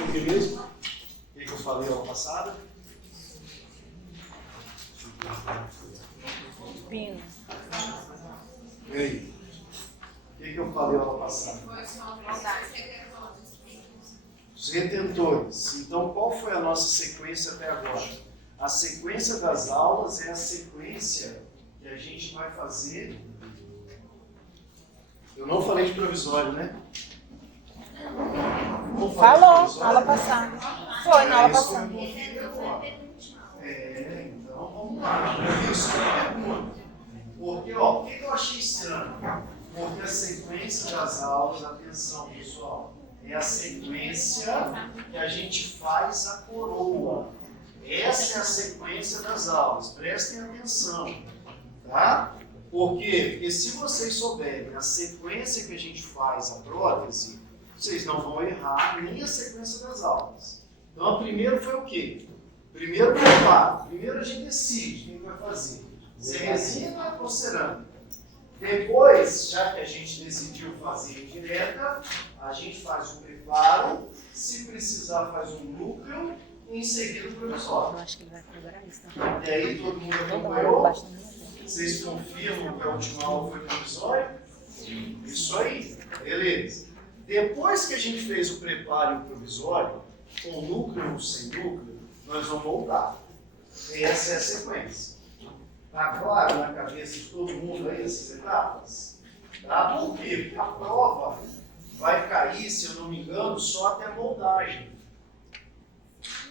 O que mesmo? O que eu falei aula passada? Pino. E aí? O que eu falei aula passada? Os retentores. Então, qual foi a nossa sequência até agora? A sequência das aulas é a sequência que a gente vai fazer. Eu não falei de provisório, né? Falou, na aula passada. Foi, na aula Isso passada. Então vamos lá. Isso é a pergunta. Porque, ó, o que eu achei estranho? Porque a sequência das aulas, atenção pessoal, é a sequência que a gente faz a coroa. Essa é a sequência das aulas. Prestem atenção. Tá? Por quê? Porque se vocês souberem a sequência que a gente faz a prótese, vocês não vão errar nem a sequência das aulas. Então, a primeira foi o quê? Primeiro preparo. Primeiro a gente decide quem vai fazer. Se é resina ou cerâmica. Depois, já que a gente decidiu fazer direta, a gente faz o preparo. Se precisar, faz um núcleo e em seguida o provisório. Eu acho que ele vai colaborar isso, tá? E aí, todo mundo acompanhou? Vocês confirmam que a última aula foi provisória? Isso aí, beleza. Depois que a gente fez o preparo e o provisório, com núcleo ou sem núcleo, nós vamos voltar. Essa é a sequência. Está claro na cabeça de todo mundo aí essas etapas? Tá? Por quê? Porque a prova vai cair, se eu não me engano, só até moldagem.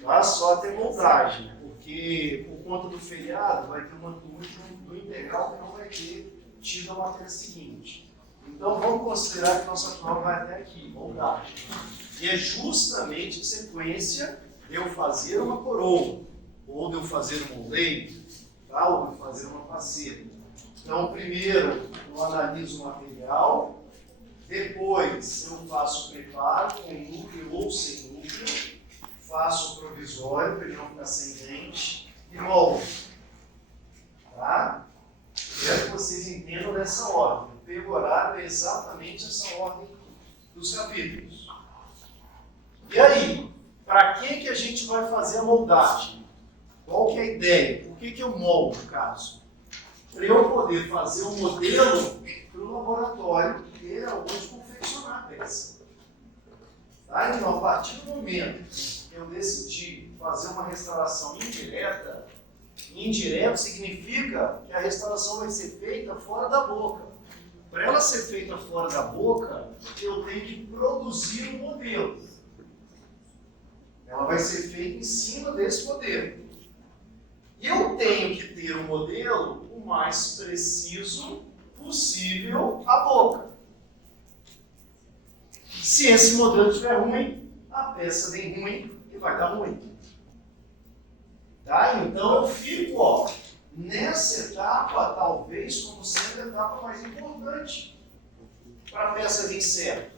Tá? Só até moldagem. Porque por conta do feriado vai ter uma turma do integral que não vai ter tido a matéria seguinte. Então vamos considerar que nossa prova vai até aqui, moldagem. E é justamente em sequência de eu fazer uma coroa, ou de eu fazer um moleiro, tá? Ou de eu fazer uma faceta. Então primeiro eu analiso o material, depois eu faço o preparo com núcleo ou sem núcleo, faço o provisório para ele não ficar sem dente e moldo. Tá? Quero que vocês entendam dessa ordem. O pegorado é exatamente essa ordem dos capítulos. E aí, para que a gente vai fazer a moldagem? Qual que é a ideia? Por que eu moldo, no caso? Para eu poder fazer um modelo para o laboratório, que é onde confeccionar a peça. Tá? Então, a partir do momento que eu decidi fazer uma restauração indireta, indireto significa que a restauração vai ser feita fora da boca. Para ela ser feita fora da boca, eu tenho que produzir um modelo. Ela vai ser feita em cima desse modelo. E eu tenho que ter um modelo o mais preciso possível à boca. Se esse modelo estiver ruim, a peça vem ruim e vai dar ruim. Tá? Então eu fico, ó, nessa etapa, talvez como sendo a etapa mais importante para a peça vir certo.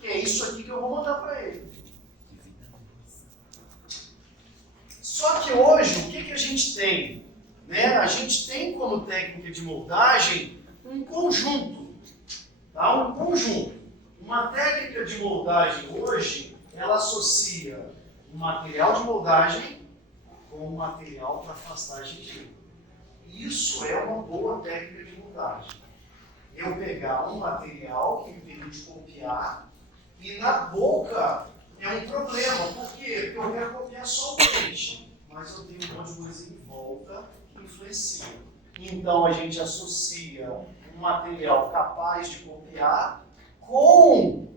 Que é isso aqui que eu vou mandar para ele. Só que hoje, o que a gente tem? Né? A gente tem como técnica de moldagem um conjunto. Tá? Um conjunto. Uma técnica de moldagem hoje, ela associa o material de moldagem com o material para afastar gengiva. Isso é uma boa técnica de moldagem. Eu pegar um material que me permite copiar e na boca é um problema. Por quê? Porque eu quero copiar só o dente, mas eu tenho um monte de coisa em volta que influencia. Então a gente associa um material capaz de copiar com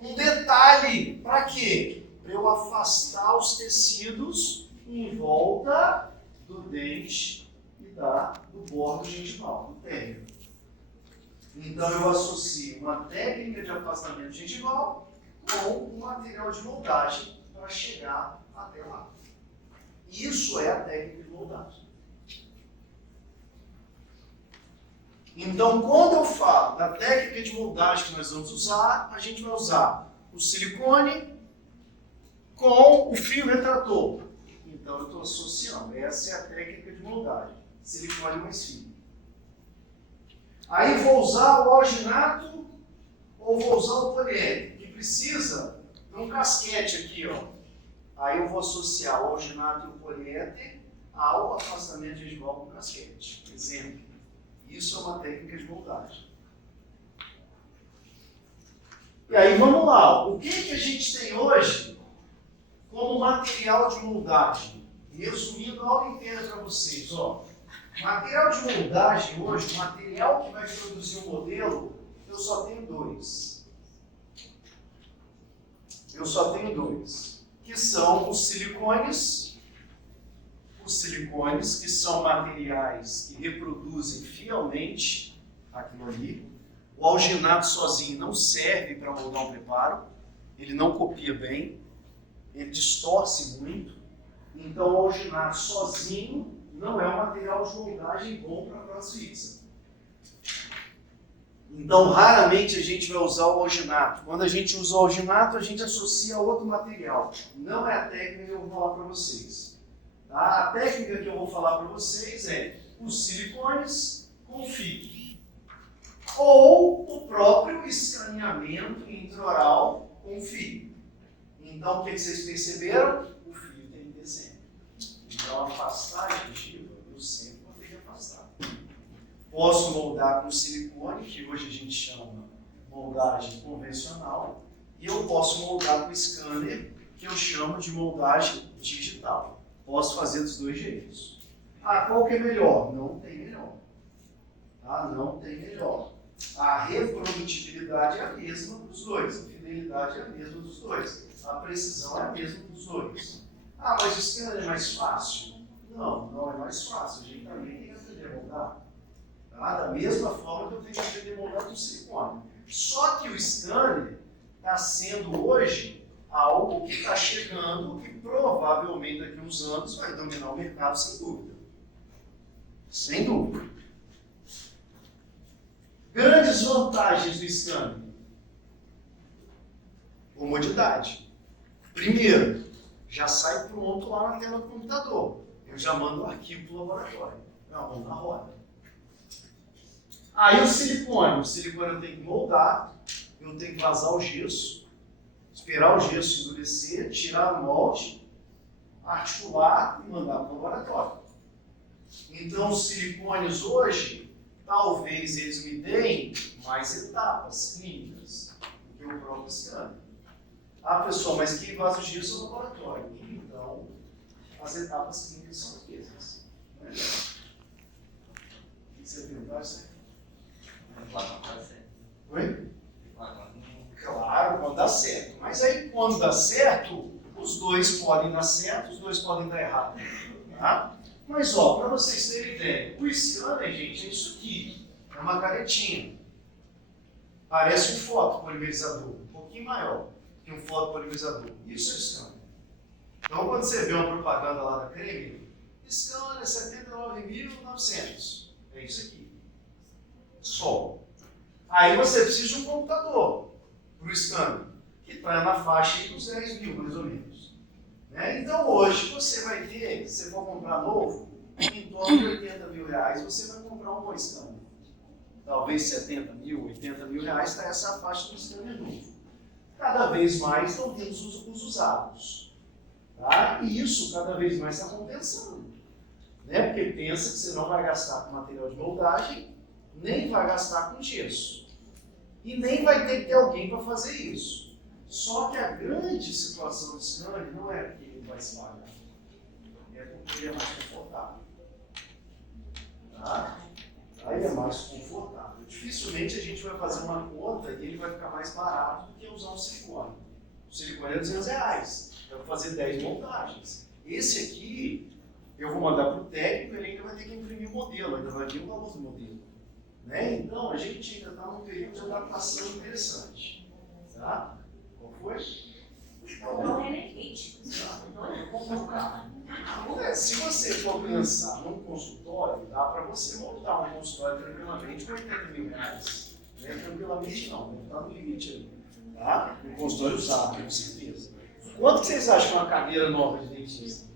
um detalhe. Para quê? Para eu afastar os tecidos em volta do dente e do bordo gengival, do término. Então eu associo uma técnica de afastamento gengival com um material de moldagem para chegar até lá. Isso é a técnica de moldagem. Então, quando eu falo da técnica de moldagem que nós vamos usar, a gente vai usar o silicone com o fio retrator. Então, eu estou associando. Essa é a técnica de moldagem. Silicone mais fio. Aí, vou usar o alginato ou vou usar o poliéster, que precisa de um casquete aqui, ó. Aí eu vou associar o alginato e o poliéter ao afastamento gengival com casquete. Exemplo. Isso é uma técnica de moldagem. E aí vamos lá. O que a gente tem hoje como material de moldagem? Resumindo a aula inteira para vocês. Ó. Material de moldagem hoje, o material que vai produzir o modelo, eu só tenho dois. Eu só tenho dois. Que são os silicones. Os silicones, que são materiais que reproduzem fielmente aquilo ali. O alginato sozinho não serve para moldar um preparo. Ele não copia bem. Ele distorce muito. Então o alginato sozinho não é um material de moldagem bom para cross-fixa. Então, raramente a gente vai usar o alginato. Quando a gente usa o alginato, a gente associa a outro material. Não é a técnica que eu vou falar para vocês. Tá? A técnica que eu vou falar para vocês é os silicones com fio. Ou o próprio escaneamento intraoral com fio. Então, o que vocês perceberam? O fio tem que ter sempre. Então, afastar a gengiva, eu sempre vou ter que afastar. Posso moldar com silicone, que hoje a gente chama moldagem convencional, e eu posso moldar com scanner, que eu chamo de moldagem digital. Posso fazer dos dois jeitos. Ah, qual que é melhor? Não tem melhor. Tá? Não tem melhor. A reprodutibilidade é a mesma dos dois, a fidelidade é a mesma dos dois, a precisão é a mesma dos dois. Ah, mas o scanner é mais fácil? Não, não é mais fácil. A gente também tem que aprender a moldar. Tá? Da mesma forma que eu tenho que aprender a moldar com silicone. Só que o scanner está sendo hoje algo que está chegando e provavelmente daqui a uns anos vai dominar o mercado sem dúvida. Sem dúvida. Grandes vantagens do scanner. Comodidade. Primeiro, já sai pronto lá na tela do computador. Eu já mando o arquivo para o laboratório. Eu mando na roda. Aí o silicone eu tenho que moldar, eu tenho que vazar o gesso, esperar o gesso endurecer, tirar o molde, articular e mandar para o laboratório. Então os silicones hoje, talvez eles me deem mais etapas clínicas do que o próprio scanner. Ah, pessoal, mas quem vaza o gesso é o laboratório. Então, as etapas clínicas são as mesmas. Né? O que você perguntar, Sérgio? Oi? Claro, quando dá certo. Mas aí, quando dá certo, os dois podem dar certo, os dois podem dar errado. Tá? Mas, ó, para vocês terem ideia, o scanner, gente, é isso aqui. É uma canetinha. Parece um fotopolimerizador, um pouquinho maior que um fotopolimerizador. Isso é scanner. Então, quando você vê uma propaganda lá da Creme, scanner 79.900. É isso aqui. Só. Aí você precisa de um computador para o scanner, que está na faixa dos 10 mil, mais ou menos. Né? Então, hoje, você vai ter, se você for comprar novo, em torno de 80 mil reais, você vai comprar um bom scanner. Talvez 70 mil, 80 mil reais está essa faixa do scanner novo. Cada vez mais estão tendo os usados. Tá? E isso cada vez mais está compensando. Né? Porque pensa que você não vai gastar com material de moldagem, nem vai gastar com gesso. E nem vai ter que ter alguém para fazer isso. Só que a grande situação do scanner não é porque ele vai se pagar. É porque ele é mais confortável. Tá? Aí ele é mais confortável. Dificilmente a gente vai fazer uma conta e ele vai ficar mais barato do que usar um silicone. O silicone é R$200. Eu vou fazer 10 montagens. Esse aqui, eu vou mandar para o técnico, ele ainda vai ter que imprimir o modelo, ainda vai vir o valor do modelo. Né? Então, a gente ainda está num período de adaptação interessante. Tá? Qual foi? Se você for pensar num consultório, dá para você montar um consultório tranquilamente com 80 mil reais. Né? Tranquilamente não, não está no limite aí. Tá? Um consultório usado, com certeza. Quanto que vocês acham uma cadeira nova de dentista?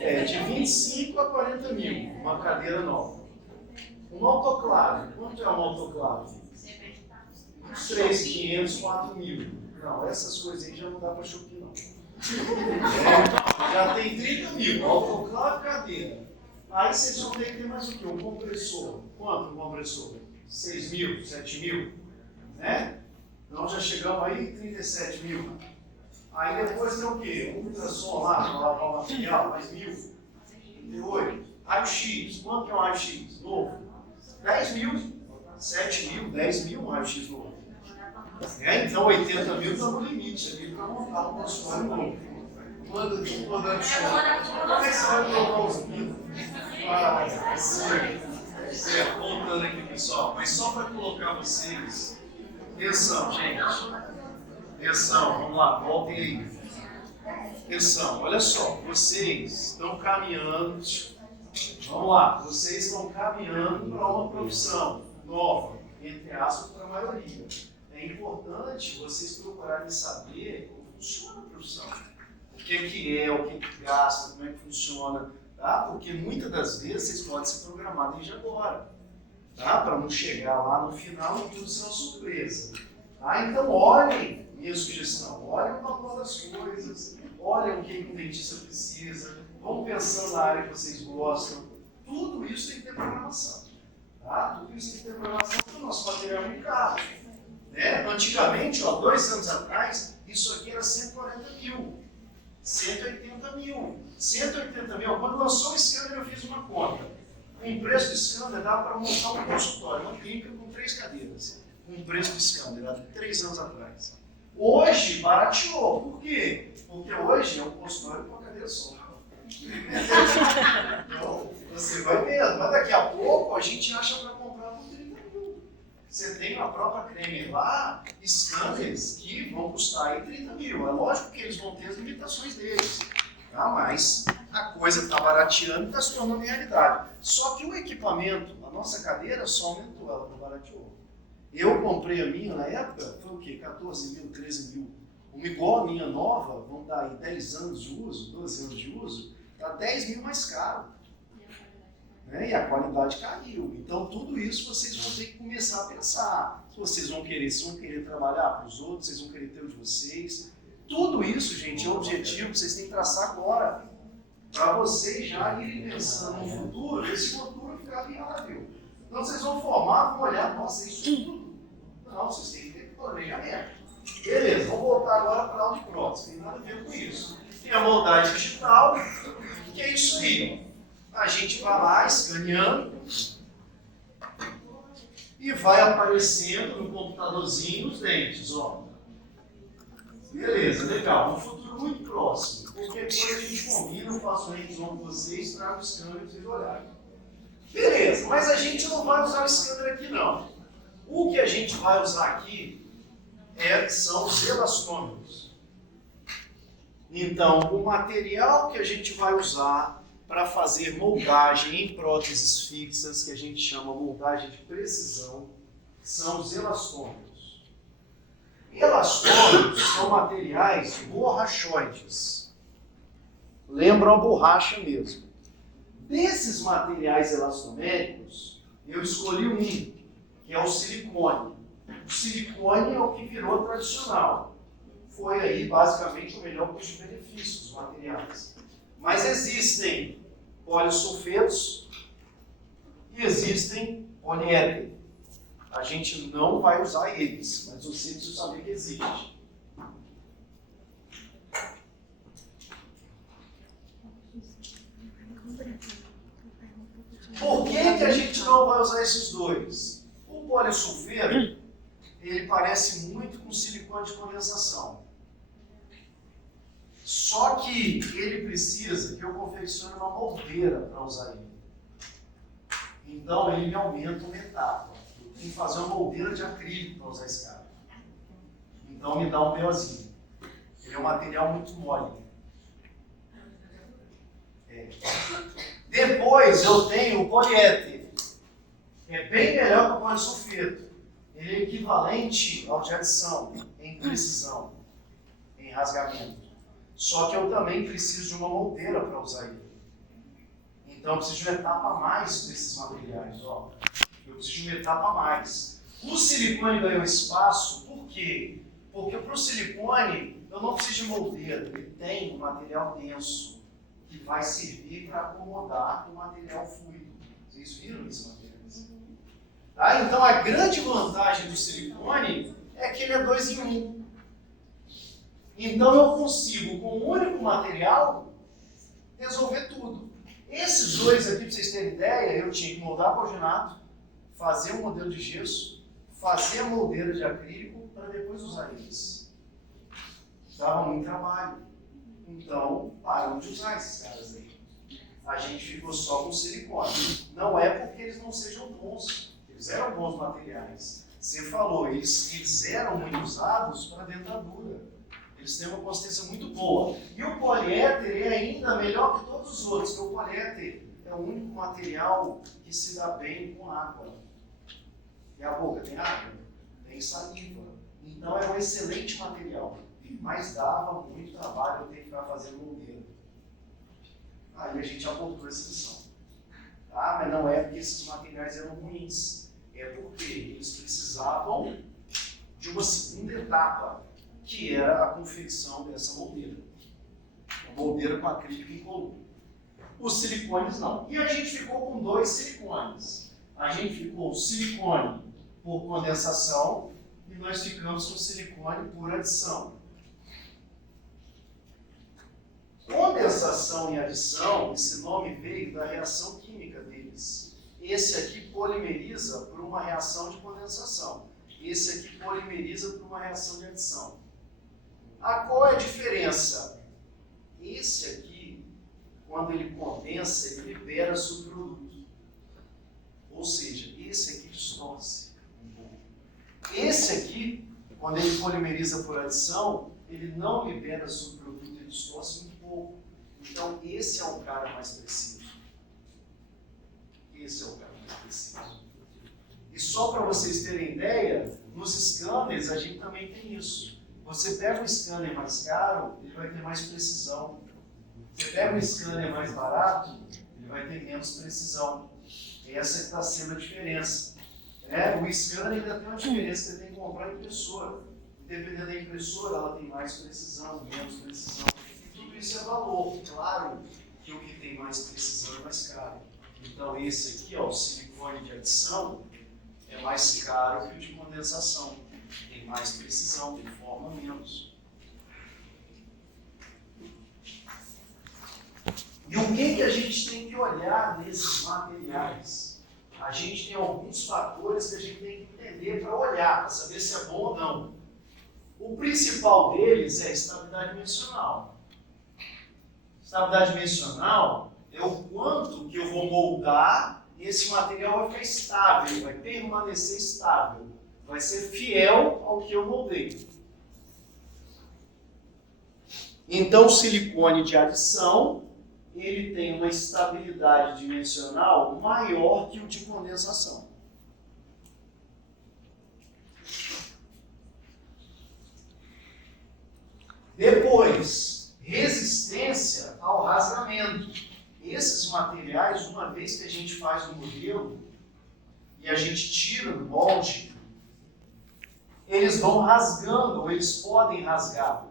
É, de 25 a 40 mil, uma cadeira nova. Um autoclave, quanto é um autoclave? uns 3.500, 4.000. Não, essas coisas aí já não dá para Shopee, não. Já tem 30.000, autoclave, cadeira. Aí vocês vão ter que ter mais o quê? Um compressor. Quanto um compressor? 6.000, 7.000, né? Então já chegamos aí em 37.000. Aí depois tem o quê? Um ultrassom lá, para lavar o material, mais 1.000. 38. Raio-X. Quanto que é um raio-X? Novo. 10.000. 7.000, 10.000 um raio-X novo. Então 80.000 está no limite ali para montar um consultório novo. Manda de um mandando show. Como é que você vai colocar os mil? Você apontando aqui, pessoal. Mas só para colocar vocês. Atenção, gente. Atenção, vamos lá, voltem aí. Atenção, olha só. Vocês estão caminhando. Vamos lá, vocês estão caminhando para uma profissão nova, entre aspas, para a maioria. É importante vocês procurarem saber como funciona a profissão. O que é, o que gasta, como é que funciona, tá? Porque muitas das vezes vocês podem se programar desde agora, tá? Para não chegar lá no final e tudo ser uma surpresa. Tá? Então olhem, minha sugestão, olhem o valor das coisas, olhem o que o dentista precisa, vão pensando na área que vocês gostam. Tudo isso tem que ter programação. Tá? Tudo isso tem que ter programação porque o nosso material é muito caro. Né? Antigamente, 2 anos atrás, isso aqui era 140.000, 180.000. 180.000, quando lançou o scanner eu fiz uma conta. Com o preço do scanner dava para montar um consultório, uma clínica com 3 cadeiras. Com o preço do scanner, há 3 anos atrás. Hoje barateou. Por quê? Porque hoje é um consultório com uma cadeira só. Então, você vai vendo, mas daqui a pouco a gente acha para comprar por 30.000. Você tem a própria Creme lá, scanners que vão custar aí 30.000. É lógico que eles vão ter as limitações deles, tá? Mas a coisa está barateando e está se tornando realidade. Só que o equipamento, a nossa cadeira só aumentou, ela não barateou. Eu comprei a minha na época, foi o quê? 14.000, 13.000. Uma igual a minha nova, vão dar aí 10 anos de uso, 12 anos de uso, está 10.000 mais caro. Né? E a qualidade caiu. Então, tudo isso vocês vão ter que começar a pensar. Se vocês vão querer trabalhar para os outros, vocês vão querer ter o de vocês. Tudo isso, gente, é um objetivo que vocês têm que traçar agora. Para vocês já irem pensando no futuro, esse futuro ficar viável. Então, vocês vão formar, vão olhar, nossa, isso tudo. Não, vocês têm que ter planejamento. Beleza, vamos voltar agora para a aula de prótese. Tem nada a ver com isso. Tem a moldagem digital, que é isso aí. A gente vai lá escaneando e vai aparecendo no computadorzinho os dentes, ó. Beleza, legal. Um futuro muito próximo. Qualquer coisa a gente combina, eu faço um revisão com vocês, trago o scanner para vocês olharem. Beleza, mas a gente não vai usar o scanner aqui não. O que a gente vai usar aqui são os elastômetros. Então, o material que a gente vai usar para fazer moldagem em próteses fixas, que a gente chama moldagem de precisão, são os elastômetros. Elastômetros são materiais borrachoides. Lembram a borracha mesmo. Desses materiais elastoméricos, eu escolhi um, que é o silicone. O silicone é o que virou tradicional. Foi aí, basicamente, o melhor custo-benefício dos materiais. Mas existem polissulfetos e existem poliéter. A gente não vai usar eles, mas você precisa saber que existe. Por que a gente não vai usar esses dois? O polissulfeto, ele parece muito com silicone de condensação. Só que ele precisa que eu confeccione uma moldeira para usar ele. Então ele me aumenta uma etapa. Eu tenho que fazer uma moldeira de acrílico para usar esse cara. Então me dá um BOzinho. Ele é um material muito mole. Depois eu tenho o poliéter. É bem melhor que o polissulfeto. Ele é equivalente ao de adição em precisão, em rasgamento. Só que eu também preciso de uma moldeira para usar ele. Então eu preciso de uma etapa a mais desses materiais. Ó. Eu preciso de uma etapa a mais. O silicone ganhou espaço, por quê? Porque para o silicone eu não preciso de moldeira, ele tem um material denso que vai servir para acomodar o material fluido. Vocês viram esse material? Tá? Então a grande vantagem do silicone é que ele é 2 em 1. Então eu consigo, com um único material, resolver tudo. Esses dois aqui, para vocês terem ideia, eu tinha que moldar alginato, fazer um modelo de gesso, fazer a moldeira de acrílico para depois usar eles. Dava muito trabalho. Então, paramos de usar esses caras aí. A gente ficou só com silicone. Não é porque eles não sejam bons. Eles eram bons materiais. Você falou, eles eram muito usados para dentadura. Eles têm uma consistência muito boa. E o poliéter é ainda melhor que todos os outros, porque o poliéter é o único material que se dá bem com água. E a boca tem água? Tem saliva. Então é um excelente material. Mas dava muito trabalho eu ter que ficar fazendo moldeira. Aí a gente abortou essa lição. Tá? Mas não é porque esses materiais eram ruins. É porque eles precisavam de uma segunda etapa, que era a confecção dessa moldeira. Uma moldeira com acrílico incolor. Os silicones não. E a gente ficou com 2 silicones. A gente ficou silicone por condensação e nós ficamos com silicone por adição. Condensação e adição, esse nome veio da reação química deles. Esse aqui polimeriza por uma reação de condensação. Esse aqui polimeriza por uma reação de adição. Qual é a diferença? Esse aqui, quando ele condensa, ele libera subproduto. Ou seja, esse aqui distorce um pouco. Esse aqui, quando ele polimeriza por adição, ele não libera subproduto, ele distorce muito pouco. Então, esse é um cara mais preciso. Esse é o cara mais preciso. E só para vocês terem ideia, nos scanners a gente também tem isso. Você pega um scanner mais caro, ele vai ter mais precisão. Você pega um scanner mais barato, ele vai ter menos precisão. Essa que está sendo a diferença. O scanner ainda tem uma diferença, você tem que comprar a impressora. Dependendo da impressora, ela tem mais precisão, menos precisão. E tudo isso é valor. Claro que o que tem mais precisão é mais caro. Então esse aqui, ó, o silicone de adição, é mais caro que o de condensação. Tem mais precisão, tem forma menos. E o que a gente tem que olhar nesses materiais? A gente tem alguns fatores que a gente tem que entender para olhar, para saber se é bom ou não. O principal deles é a estabilidade dimensional. Estabilidade dimensional é o quanto que eu vou moldar e esse material vai ficar estável, vai permanecer estável, vai ser fiel ao que eu moldei. Então, o silicone de adição, ele tem uma estabilidade dimensional maior que o de condensação. Depois, resistência ao rasgamento. Esses materiais, uma vez que a gente faz o modelo e a gente tira do molde, eles vão rasgando, ou eles podem rasgar.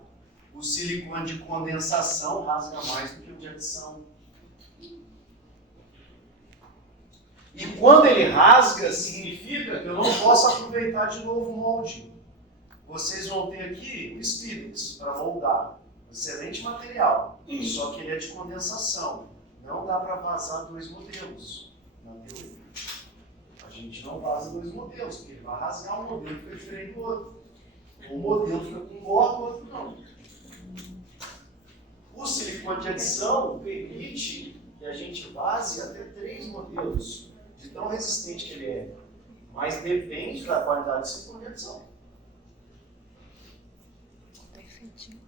O silicone de condensação rasga mais do que o de adição. E quando ele rasga, significa que eu não posso aproveitar de novo o molde. Vocês vão ter aqui o Spirix para moldar. Excelente material, só que ele é de condensação. Não dá para vazar 2 modelos na teoria. A gente não vaza 2 modelos, porque ele vai rasgar um modelo que fica diferente do outro. Um modelo fica com borda, o outro não. O silicone de adição permite que a gente vaze até 3 modelos, de tão resistente que ele é. Mas depende da qualidade do silicone de adição. Perfeitinho.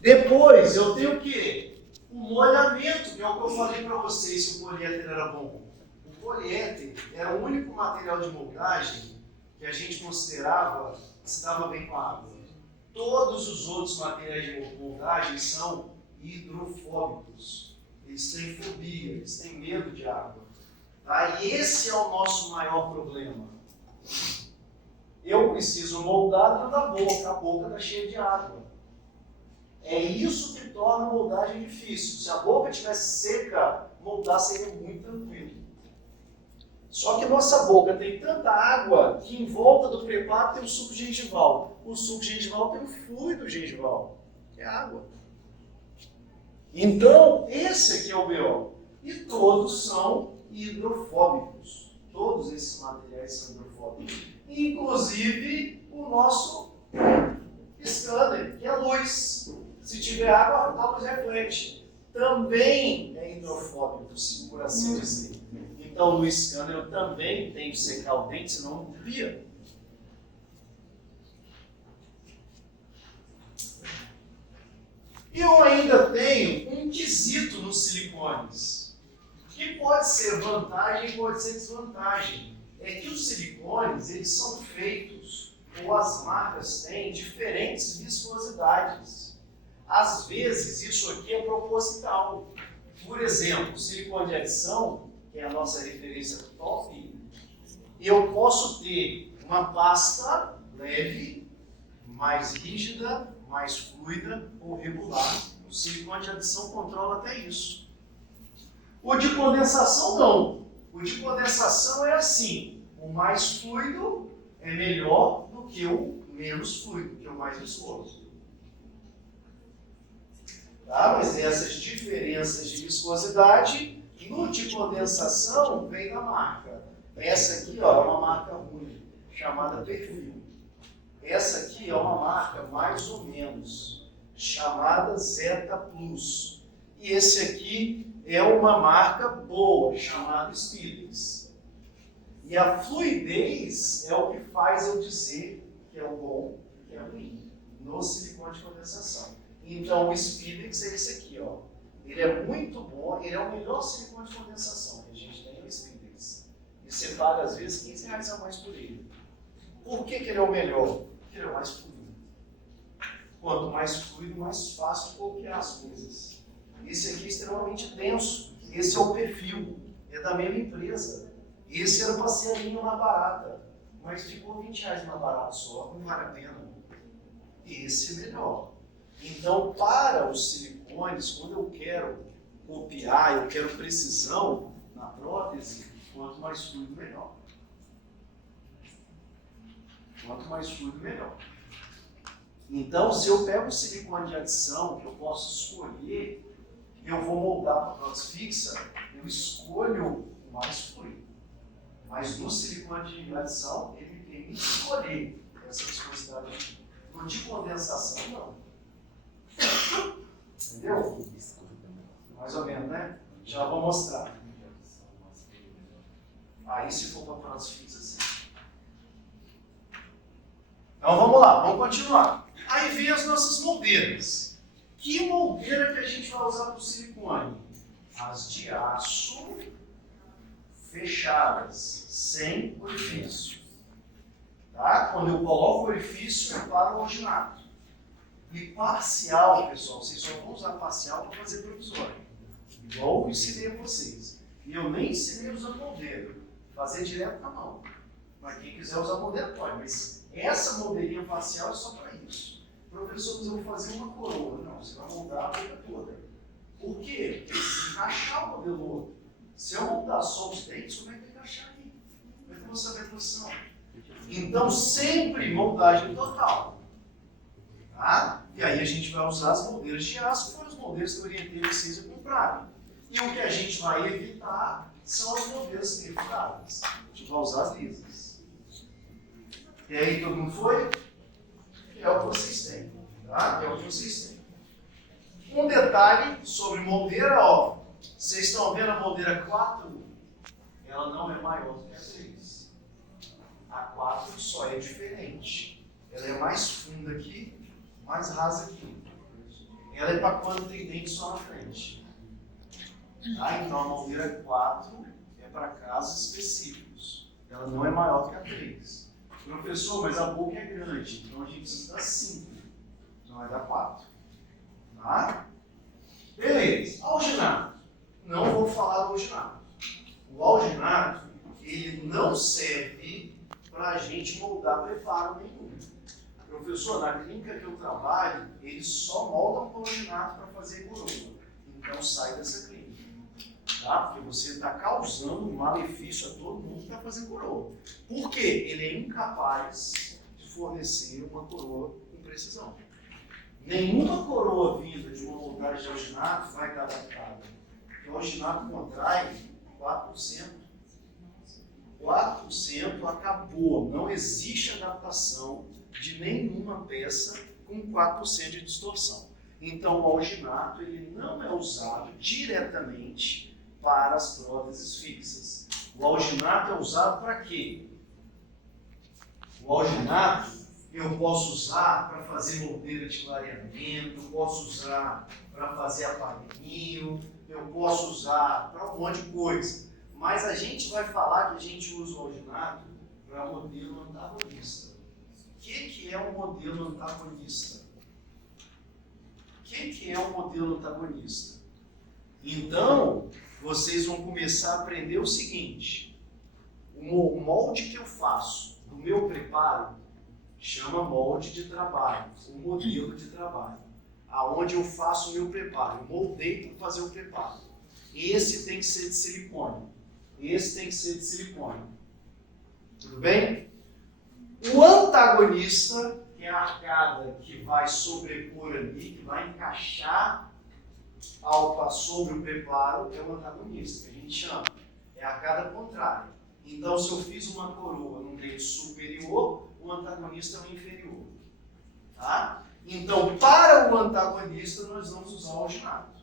Depois eu tenho o quê? O molhamento, que é o que eu falei para vocês se o poliéter era bom. O poliéter era o único material de moldagem que a gente considerava que se dava bem com a água. Todos os outros materiais de moldagem são hidrofóbicos. Eles têm fobia, eles têm medo de água. Tá? E esse é o nosso maior problema. eu preciso moldar dentro da boca. A boca está cheia de água. É isso que torna a moldagem difícil. Se a boca estivesse seca, moldar seria muito tranquilo. Só que a nossa boca tem tanta água que em volta do preparo tem o suco gengival. O suco gengival tem o fluido gengival, que é água. Então, esse aqui é o BO. E todos são hidrofóbicos. Todos esses materiais são hidrofóbicos. Inclusive o nosso scanner, que é a luz. Se tiver água, a luz reflete. Também é hidrofóbico, por assim dizer. Então, no scanner eu também tenho que secar o dente, senão não copia. Eu ainda tenho um quesito nos silicones, que pode ser vantagem e pode ser desvantagem. É que os silicones, eles são feitos, ou as marcas têm, diferentes viscosidades. Às vezes, isso aqui é proposital. Por exemplo, o silicone de adição, que é a nossa referência top, eu posso ter uma pasta leve, mais rígida, mais fluida ou regular. O silicone de adição controla até isso. O de condensação não. O de condensação é assim: o mais fluido é melhor do que o menos fluido, que é o mais viscoso. Tá? Mas essas diferenças de viscosidade no de condensação vem da marca. Essa aqui ó, é uma marca ruim, chamada Perfil. Essa aqui é uma marca mais ou menos, chamada Zeta Plus. E esse aqui é uma marca boa, chamada Spidex. E a fluidez é o que faz eu dizer que é o bom e que é ruim, no silicone de condensação. Então o Spidex é esse aqui, ó. Ele é muito bom, ele é o melhor silicone de condensação que a gente tem, o Spidex. E você paga às vezes R$15 a mais por ele. Por que ele é o melhor? Porque ele é o mais fluido. Quanto mais fluido, mais fácil copiar as coisas. Esse aqui é extremamente denso. Esse é o Perfil, é da mesma empresa. Esse era para ser a linha mais barata, mas ficou R$20 mais barato só, não vale a pena. Esse é melhor. Então, para os silicones, quando eu quero copiar, eu quero precisão na prótese, quanto mais fluido, melhor. Quanto mais fluido, melhor. Então, se eu pego o silicone de adição, que eu posso escolher, eu vou moldar para a prótese fixa, eu escolho o mais fluido. Mas no silicone de adição, ele tem que escolher essa viscosidade. No de condensação, não. Entendeu? Mais ou menos, né? Já vou mostrar. Aí se for para prótese fixa, sim. Então vamos lá, vamos continuar. Aí vem as nossas moldeiras. Que moldeira que a gente vai usar para o silicone? As de aço fechadas, sem orifício. Tá? Quando eu coloco o orifício, eu paro o alginato. E parcial, pessoal, vocês só vão usar parcial para fazer provisório. Igual eu ensinei a vocês. E eu nem ensinei a usar moldeira. Fazer direto na mão. Mas quem quiser usar moldeira pode. Mas essa moldeirinha parcial é só para isso. Professor, mas eu vou fazer uma coroa. Não, você vai moldar a boca toda. Por quê? Porque se encaixar o modelo outro. Se eu moldar só os dentes, como é que vai encaixar aqui? Como é que eu vou saber a posição? Então, sempre moldagem total. Tá? E aí a gente vai usar as moldeiras de aço, que foram os moldeiros que eu orientei vocês a comprarem. E o que a gente vai evitar são as moldeiras perfuradas. A gente vai usar as lisas. E aí, todo mundo foi? É o que vocês têm. Tá? É o que vocês têm. Um detalhe sobre moldeira, ó. Vocês estão vendo a moldeira 4? Ela não é maior do que a 3. A 4 só é diferente. Ela é mais funda aqui, mais rasa aqui. Ela é para quando tem dente só na frente. Tá? Então a moldeira 4 é para casos específicos. Ela não é maior do que a 3. Professor, mas a boca é grande, então a gente precisa dar 5. Não é da 4. Tá? Beleza. Alginato. Não vou falar do alginato. O alginato, ele não serve para a gente moldar preparo nenhum. Professor, na clínica que eu trabalho, eles só moldam cloroginato para fazer coroa. Então sai dessa clínica. Tá? Porque você está causando um malefício a todo mundo que está fazendo coroa. Por quê? Ele é incapaz de fornecer uma coroa com precisão. Nenhuma coroa vinda de uma moldagem de alginato vai estar adaptada. Porque o alginato contrai 4%. 4% acabou. Não existe adaptação de nenhuma peça com 4% de distorção. Então, o alginato ele não é usado diretamente para as próteses fixas. O alginato é usado para quê? O alginato eu posso usar para fazer moldeira de clareamento, eu posso usar para fazer aparelhinho, eu posso usar para um monte de coisa. Mas a gente vai falar que a gente usa o alginato para modelo antagonista. O que é um modelo antagonista? O que é um modelo antagonista? Então, vocês vão começar a aprender o seguinte: o molde que eu faço do meu preparo chama molde de trabalho, o modelo de trabalho. Aonde eu faço o meu preparo, eu moldei para fazer o preparo. Esse tem que ser de silicone. Esse tem que ser de silicone. Tudo bem? O antagonista, que é a arcada que vai sobrepor ali, que vai encaixar sobre o preparo, é o antagonista, que a gente chama. É a arcada contrária. Então, se eu fiz uma coroa num dente superior, o antagonista é o inferior. Tá? Então, para o antagonista, nós vamos usar o alginato.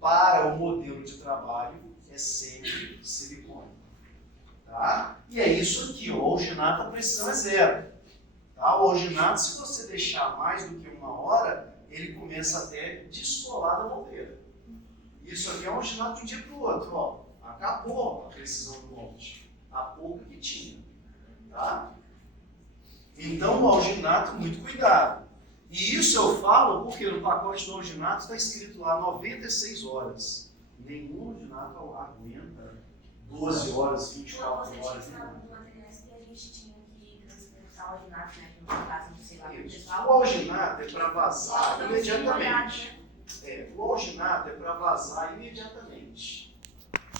Para o modelo de trabalho, é sempre silicone. Tá? E é isso aqui, o alginato, a precisão é zero. Tá? O alginato, se você deixar mais do que 1 hora, ele começa até a descolar da moldeira. Isso aqui é um alginato de um dia para o outro. Ó. Acabou a precisão do molde. A pouca que tinha. Tá? Então, o alginato, muito cuidado. E isso eu falo porque no pacote do alginato está escrito lá 96 horas. Nenhum alginato aguenta 12 horas, 24 horas. Do materiais que a gente tinha que transportar o alginato, né? No caso, não sei lá, o alginato é para vazar imediatamente. O alginato é para vazar imediatamente.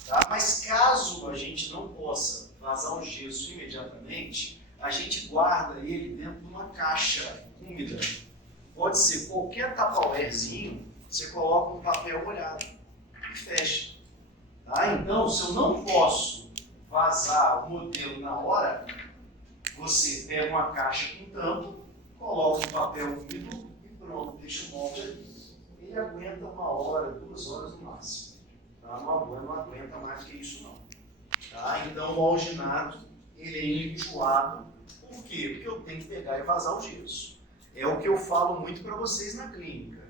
Tá? Mas caso a gente não possa vazar o gesso imediatamente, a gente guarda ele dentro de uma caixa úmida. Pode ser qualquer tupperwarezinho, você coloca um papel molhado e fecha. Tá? Então, se eu não posso vazar o modelo na hora, você pega uma caixa com tampa, coloca um papel úmido e pronto, deixa o molde ali. Ele aguenta 1 hora, 2 horas no máximo. Tá? Não aguenta mais do que isso não. Tá? Então, o alginato ele é enjoado. Por quê? Porque eu tenho que pegar e vazar o gesso. É o que eu falo muito para vocês na clínica.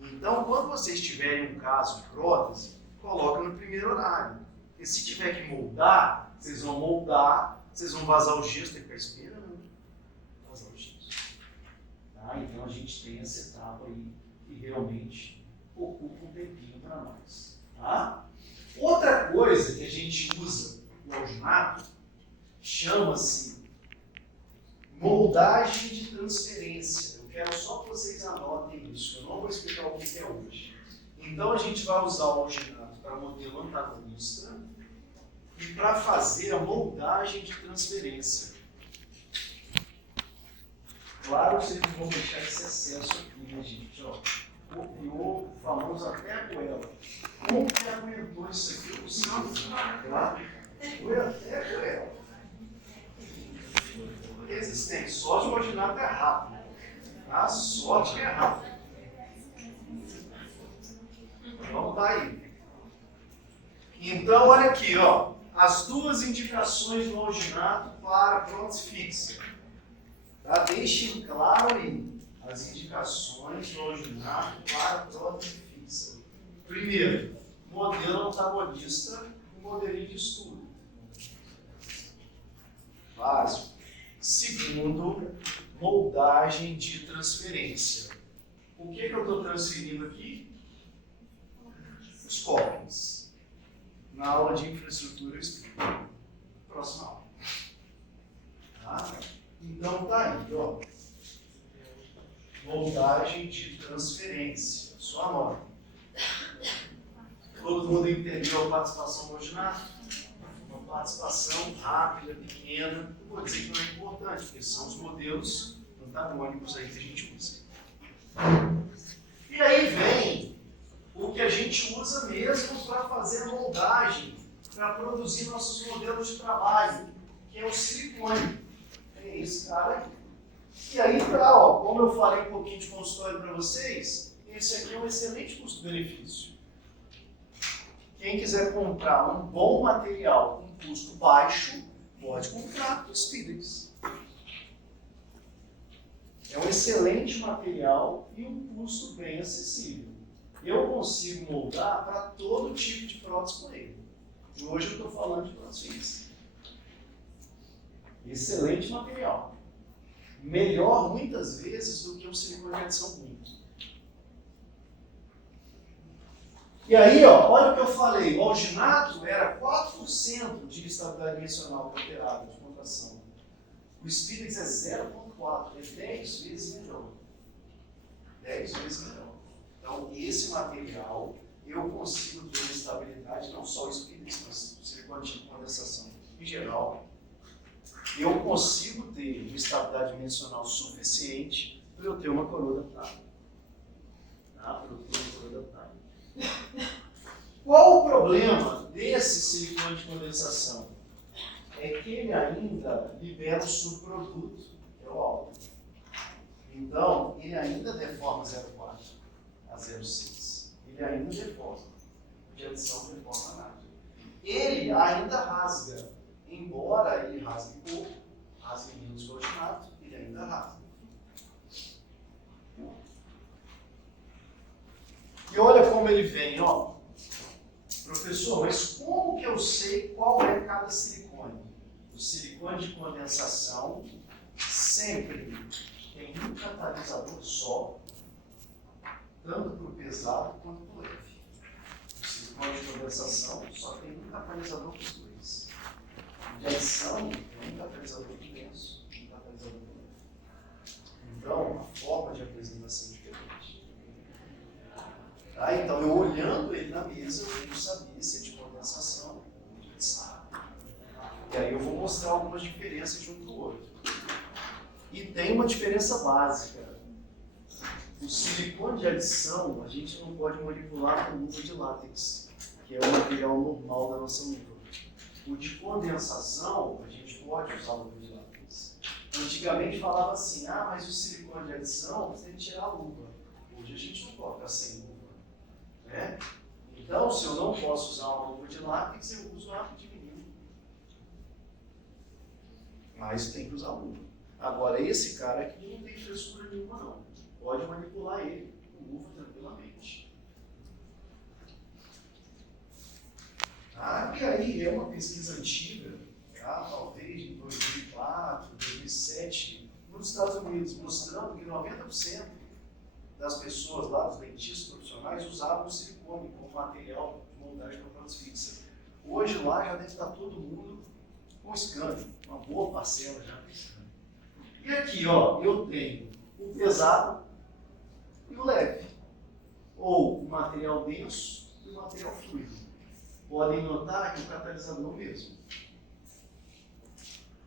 Então, quando vocês tiverem um caso de prótese, coloca no primeiro horário. Porque se tiver que moldar, vocês vão moldar, vocês vão vazar o gesso, tem que ficar esperando vazar o gesso. Tá? Então, a gente tem essa etapa aí que realmente ocupa um tempinho para nós. Tá? Outra coisa que a gente usa no alginato chama-se moldagem de transferência. Eu quero só que vocês anotem isso, eu não vou explicar o que é hoje. Então a gente vai usar o alginato para modelo antagonista e para fazer a moldagem de transferência. Claro, vocês não vão deixar esse excesso aqui, né, gente? Ó, copiou, falamos até a goela. Como que aguentou isso aqui? Claro, foi até a goela. Existente. Sorte o alginato é rápido. A sorte é rápido. Vamos dar aí. Então, olha aqui, ó. As duas indicações do alginato para prótese fixa. Tá? Deixem claro aí as indicações do alginato para prótese fixa. Primeiro, modelo antagonista e modelinho de estudo. Básico. Segundo, moldagem de transferência. O que eu estou transferindo aqui? Os copos. Na aula de infraestrutura eu explico. Próxima aula. Tá? Então tá aí, ó. Moldagem de transferência. Só anota. Todo mundo entendeu a participação marginal? Uma participação rápida, pequena. Não vou dizer que não é importante, porque são os modelos antagônicos aí que a gente usa. E aí vem o que a gente usa mesmo para fazer a moldagem, para produzir nossos modelos de trabalho, que é o silicone. É esse cara aqui. E aí tá, ó, como eu falei um pouquinho de consultório para vocês, esse aqui é um excelente custo-benefício. Quem quiser comprar um bom material com custo baixo, pode comprar o Spidex. É um excelente material e um custo bem acessível. Eu consigo moldar para todo tipo de prótese com ele. E hoje eu estou falando de prótese fixa. Excelente material. Melhor, muitas vezes, do que um silicone de adição ruim. E aí, ó, olha o que eu falei. O alginato era 4% de estabilidade dimensional alterada de contração. O Spidex é 0,4%. É 10 vezes melhor. 10 vezes melhor. Então, esse material, eu consigo ter uma estabilidade, não só o Spidex, mas o silicone de condensação em geral. Eu consigo ter uma estabilidade dimensional suficiente para eu ter uma coroa adaptada. Tá? Para eu ter uma coroa adaptada. Qual o problema desse silicone de condensação? É que ele ainda libera o subproduto, que é o álcool. Então, ele ainda deforma 0,4 a 0,6. Ele ainda deforma. De adição deforma nada. Ele ainda rasga. Embora ele rasgue pouco, rasgue menos que o alginato, ele ainda rasga. E olha como ele vem, ó. Professor, mas como que eu sei qual é cada silicone? O silicone de condensação sempre tem um catalisador só, tanto para o pesado quanto para o leve. O silicone de condensação só tem um catalisador para os dois. De adição, tem um catalisador denso e um catalisador leve. Então, a forma de apresentação é diferente. Tá? Então, eu olhando ele na mesa, eu tenho que saber se é de condensação ou de adição. E aí eu vou mostrar algumas diferenças de um para o outro. E tem uma diferença básica. O silicone de adição, a gente não pode manipular com luva de látex, que é o material normal da nossa luva. O de condensação, a gente pode usar luva de látex. Antigamente falava assim, mas o silicone de adição, você tem que tirar a luva. Hoje a gente não pode ficar sem luva. Né? Então, se eu não posso usar uma luva de látex, eu uso uma de vinil. Mas tem que usar luva. Agora, esse cara aqui não tem frescura nenhuma, não. Pode manipular ele com luva tranquilamente. E aí é uma pesquisa antiga, talvez de 2004, 2007, nos Estados Unidos, mostrando que 90% das pessoas lá, dos dentistas profissionais, usavam o silicone como material de moldagem para prótese fixa. Hoje lá já deve estar todo mundo com scanner, uma boa parcela já com scanner. E aqui, ó, eu tenho o pesado e o leve, ou o material denso e o material fluido. Podem notar que o catalisador é o mesmo.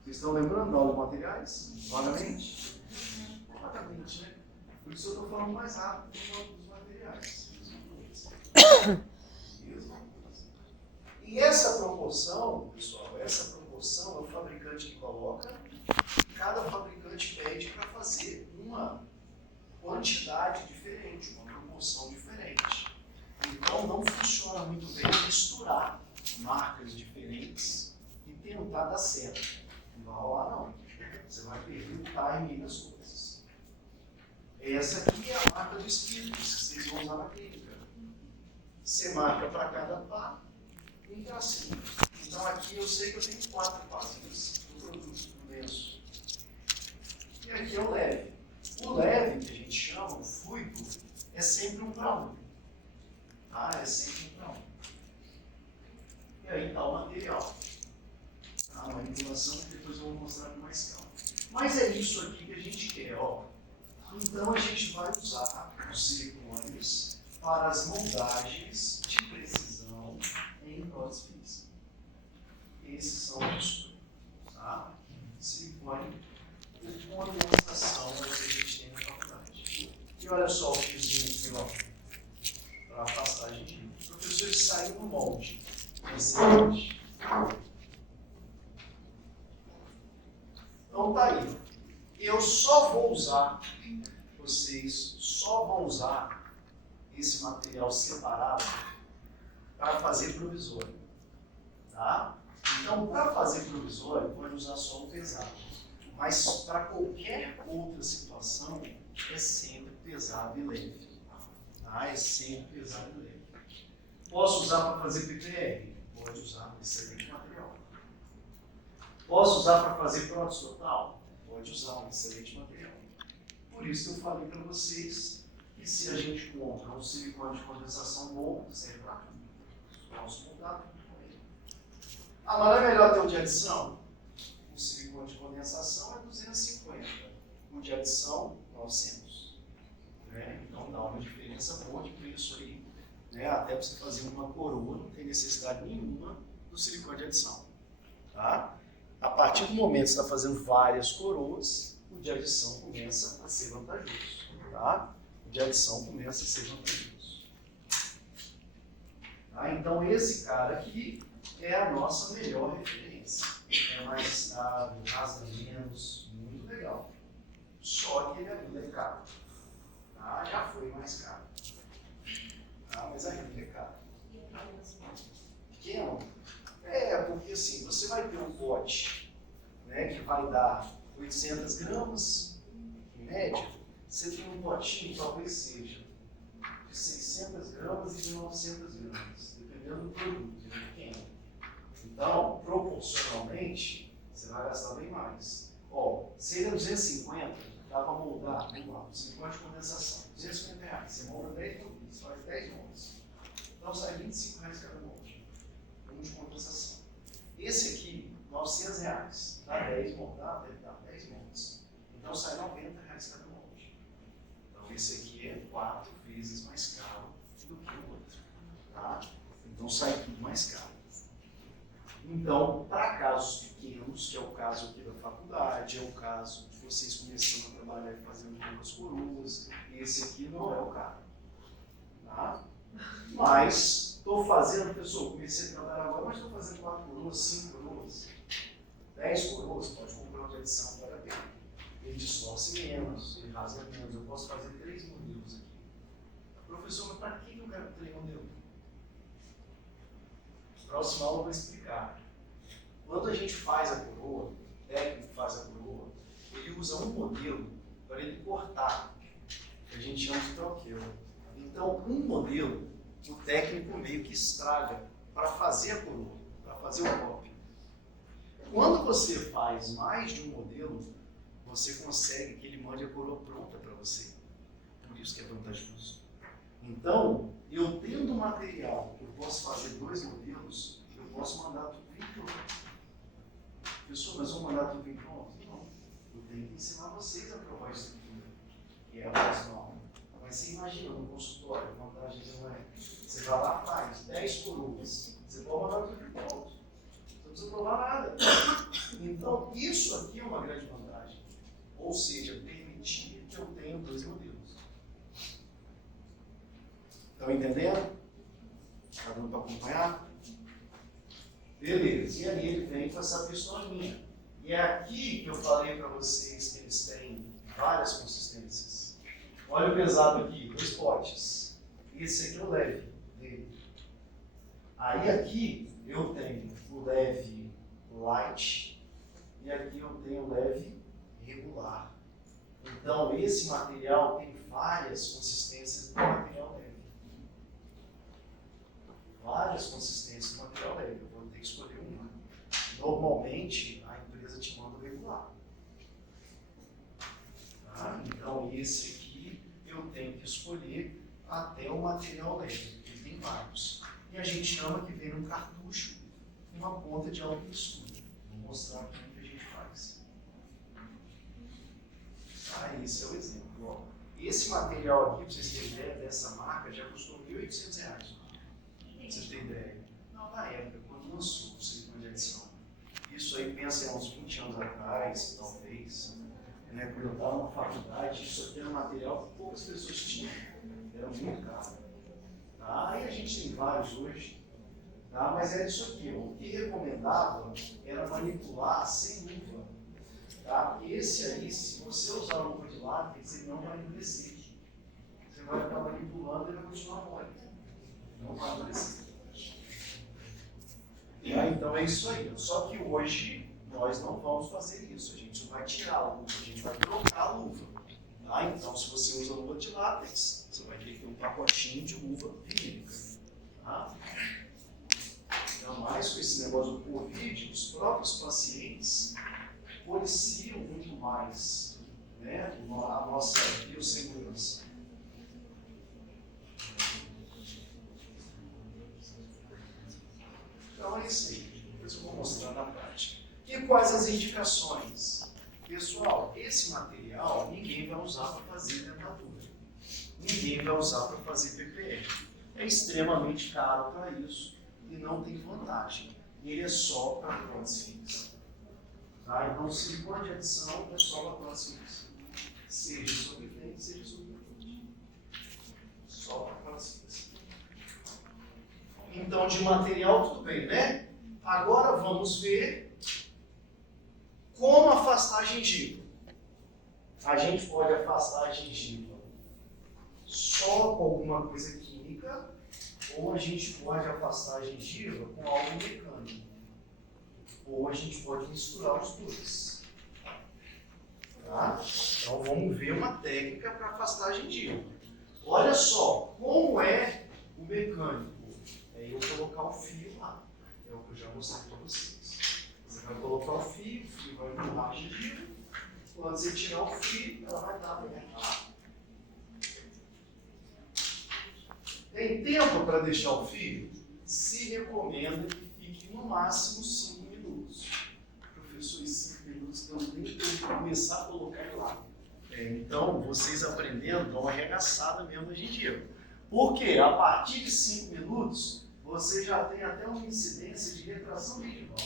Vocês estão lembrando da aula de materiais? Vagamente? Vagamente, né? Por isso eu estou falando mais rápido dos materiais. E essa proporção, pessoal, essa proporção é o fabricante que coloca. Cada fabricante pede para fazer uma quantidade diferente, uma proporção diferente. Então não funciona muito bem misturar marcas diferentes e tentar dar certo. Não vai rolar não. Você vai perder o timing das coisas. Essa aqui é a marca do Spidex que vocês vão usar na clínica. Você marca para cada pá e um tracinho. Então aqui eu sei que eu tenho 4 passos do produto do lenço. E aqui é o leve. O leve, que a gente chama, o fluido, é sempre 1 para 1. É sempre 1 para 1. E aí está o material. A manipulação que depois eu vou mostrar com mais calma. Mas é isso aqui que a gente quer, ó. Então a gente vai usar os silicones para as moldagens de precisão em prótese física. Esses são os, tá? Silicone por condensação é o que a gente tem na faculdade. E olha só o fiozinho aqui, ó, para afastar a gengiva. Os professores saem no molde. Excelente. Então tá aí. Eu só vou usar, vocês só vão usar esse material separado para fazer provisório. Tá? Então, para fazer provisório, pode usar só o pesado. Mas para qualquer outra situação, é sempre pesado e leve. Tá? É sempre pesado e leve. Posso usar para fazer PPR? Pode usar, excelente material. Posso usar para fazer prótese total? Pode usar um excelente material. Por isso que eu falei para vocês que se a gente compra um silicone de condensação bom, serve para tudo. Posso mudar tudo com ele. Agora é melhor ter o de adição? O silicone de condensação é 250. O de adição, 900. Né? Então dá uma diferença boa de preço aí. Né? Até para você fazer uma coroa, não tem necessidade nenhuma do silicone de adição. Tá? A partir do momento que você está fazendo várias coroas, o de adição começa a ser vantajoso. Tá? O de adição começa a ser vantajoso. Tá? Então esse cara aqui é a nossa melhor referência. É mais estável, rasga menos, muito legal. Só que ele ainda é caro. Tá? Já foi mais caro. Tá? Mas ainda é caro. Pequeno? É, porque assim, você vai ter um pote, né, que vai dar 800 gramas, em média. Você tem um potinho, talvez seja de 600 gramas e de 900 gramas, dependendo do produto, ele é pequeno. Então, proporcionalmente, você vai gastar bem mais. Ó, seria 250, dá para moldar, vamos lá, silicone de condensação, R$250. Você molda 10 moldes, faz 10 moldes. Então sai R$25 cada molde. Um de condensação. Esse aqui, R$900, dá 10 moldes, dá 10 moldes. Então sai R$90 cada molde. Então esse aqui é 4 vezes mais caro do que o outro. Tá? Então sai tudo mais caro. Então, para casos pequenos, que é o caso aqui da faculdade, é o caso de vocês começando a trabalhar e fazendo poucas coroas, esse aqui não é o caso. Tá? Mas, estou fazendo, pessoal, comecei a trabalhar agora, mas estou fazendo 4 coroas, 5 coroas, 10 coroas, pode comprar uma edição, vale a pena. Ele distorce menos, ele rasga menos, eu posso fazer 3 modelos aqui. Professor, mas para que eu quero 3 modelos? Próxima aula eu vou explicar. Quando a gente faz a coroa, o técnico faz a coroa, ele usa um modelo para ele cortar, que a gente chama de troquel. Então, um modelo, o técnico meio que estraga para fazer a coroa, para fazer o cópia. Quando você faz mais de um modelo, você consegue que ele mande a coroa pronta para você. Por isso que é vantajoso. Então, eu tendo material que eu posso fazer 2 modelos, eu posso mandar tudo vir pronto. Pessoal, mas vou mandar tudo vir pronto? Não. Eu tenho que ensinar vocês a provar a estrutura, que é a próxima aula. Mas você imagina no consultório, a vantagem não é. Você vai lá, faz 10 coroas, você pode mandar tudo vir pronto. Você não precisa provar nada. Então, isso aqui é uma grande vantagem. Ou seja, permitir que eu tenha 2 modelos. Estão entendendo? Está dando para acompanhar? Beleza. E aí ele vem com essa pistolinha. E é aqui que eu falei para vocês que eles têm várias consistências. Olha o pesado aqui, 2 potes. Esse aqui é o leve dele. Aí aqui eu tenho o leve light e aqui eu tenho o leve regular. Então esse material tem várias consistências do material leve. Várias consistências do material leve. Eu vou ter que escolher uma. Normalmente a empresa te manda o regular. Tá? Então esse aqui eu tenho que escolher até o material leve, porque tem vários. E a gente chama que vem num cartucho uma ponta de alta mistura. Vou mostrar aqui o que a gente faz. Ah, esse é o exemplo. Ó, esse material aqui, para vocês terem ideia, dessa marca, já custou R$1.800. Pra vocês terem ideia. Não, na época, quando lançou o silicone de adição. Isso aí, pensa em uns 20 anos atrás, talvez. Né, quando eu estava na faculdade, isso aqui era um material que poucas pessoas tinham. Era muito caro. Tá? E a gente tem vários hoje. Tá? Mas era isso aqui. O que recomendava era manipular sem luva. Tá? Porque esse aí, se você usar luva de látex, ele não vai endurecer. Você vai estar manipulando e ele vai continuar mole. Não vai endurecer. Tá? Então é isso aí. Só que hoje nós não vamos fazer isso. A gente vai tirar a luva, a gente vai trocar a luva. Tá? Então, se você usa luva de látex, você vai ter que ter um pacotinho de luva vinílica. Tá? Ainda mais com esse negócio do Covid, os próprios pacientes policiam muito mais, né, a nossa biossegurança. Então é isso aí. Depois eu vou mostrar na prática. E quais as indicações? Pessoal, esse material ninguém vai usar para fazer dentadura. Ninguém vai usar para fazer PPR. É extremamente caro para isso e não tem vantagem. Ele é só para prótese fixa. Tá? Então, o silicone de adição é só para prótese fixa. Seja sobre dente, seja sobre dente. Só para prótese fixa. Então, de material, tudo bem, né? Agora vamos ver como afastar a gengiva. A gente pode afastar a gengiva só com alguma coisa química, ou a gente pode afastar a gengiva com algo mecânico. Ou a gente pode misturar os dois. Tá? Então vamos ver uma técnica para afastar a gengiva. Olha só, como é o mecânico? É eu colocar o fio lá. É o que eu já mostrei para vocês. Você vai colocar o fio vai empurrar a gengiva. Quando você tirar o fio, ela vai estar aberta. Tem tempo para deixar o fio? Se recomenda que fique no máximo 5 minutos. Professor, 5 minutos não tem que começar a colocar ele lá. Então, vocês aprendendo, dão uma arregaçada mesmo na gengiva. Porque a partir de 5 minutos, você já tem até uma incidência de retração gengival.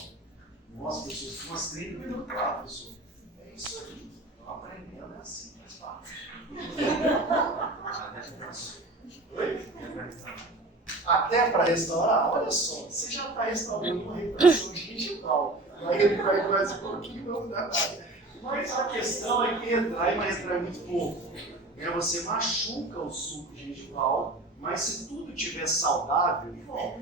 Nossa, pessoal, umas 30 minutos lá, professor. É isso aí. Estão aprendendo, é assim, faz parte. Oi? Até para restaurar? Olha só, você já está restaurando uma retração gengival. Vai mais um pouquinho, não dá nada. Mas a questão é que retrai, mas retrai muito pouco. Você machuca o suco gengival, mas se tudo estiver saudável, volta.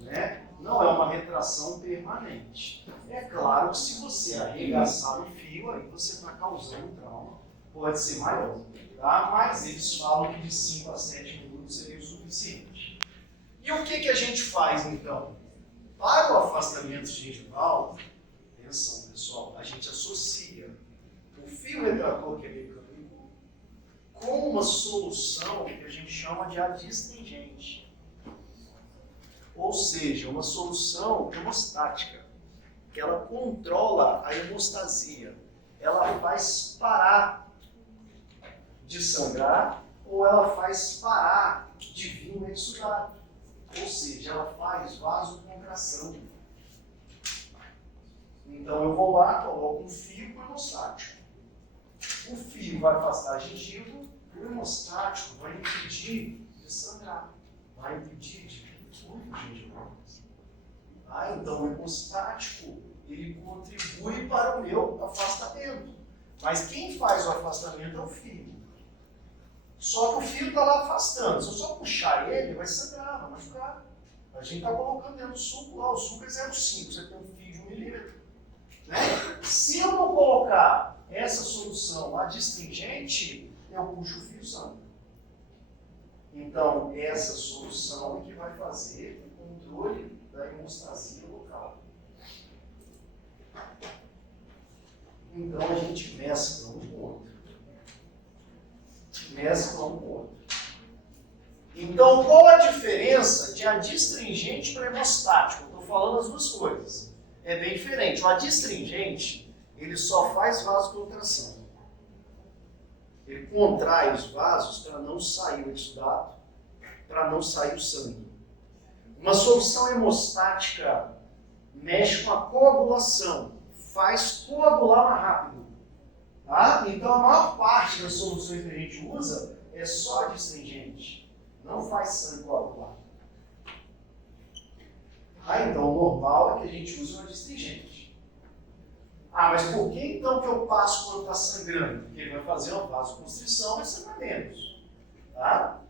Né? Não é uma retração permanente. É claro que se você arregaçar o fio, aí você está causando um trauma. Pode ser maior. Tá? Mas eles falam que de 5 a 7 minutos seria o suficiente. E o que a gente faz então? Para o afastamento gengival, atenção pessoal, a gente associa o fio retrator, que é mecânico, com uma solução que a gente chama de adstringente. Ou seja, uma solução hemostática, que ela controla a hemostasia. Ela faz parar de sangrar ou ela faz parar de vir um exudato. Ou seja, ela faz vasocontração. Então eu vou lá, coloco um fio hemostático. O fio vai afastar a gengiva, o hemostático vai impedir de sangrar, vai impedir de vir fluido gengival. Então o hemostático ele contribui para o meu afastamento. Mas quem faz o afastamento é o fio. Só que o fio está lá afastando. Se eu só puxar ele, vai sangrar, vai machucar. A gente está colocando dentro do suco lá, o suco é 0,5, você tem um fio de 1 milímetro. Né? Se eu não colocar essa solução adstringente, eu puxo o fio sangue. Então, essa solução é que vai fazer o controle da hemostasia local. Então, a gente mescla um com o outro. Mescla um com o outro. Então, qual a diferença de adstringente para hemostático? Eu estou falando as duas coisas. É bem diferente. O adstringente, ele só faz vasocontração. Ele contrai os vasos para não sair o exudato, para não sair o sangue. Uma solução hemostática mexe com a coagulação, faz coagular mais rápido. Tá? Então a maior parte das soluções que a gente usa é só astringente, não faz sangue coagular. Então o normal é que a gente use uma astringente. Mas por que então que eu passo quando está sangrando? Porque ele vai fazer uma vasoconstrição, vai sangrar menos. Tá?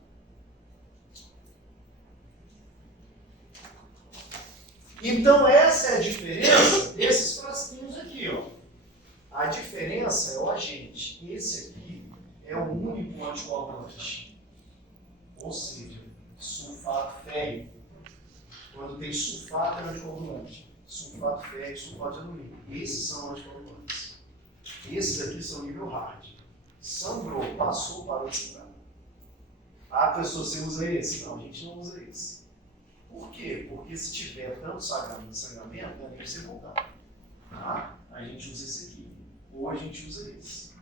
Então essa é a diferença desses frasquinhos aqui, ó. A diferença é o agente. Esse aqui é o único anticoagulante. Ou seja, sulfato férrico. Quando tem sulfato é anticoagulante. Sulfato férrico, sulfato de alumínio. Esses são anticoagulantes. Esses aqui são nível hard. Sangrou, passou, parou de sangrar. Professor, você usa esse? Não, a gente não usa esse. Por quê? Porque se tiver tanto sangramento, não é nem você voltar. Tá? A gente usa esse aqui. Ou a gente usa esse.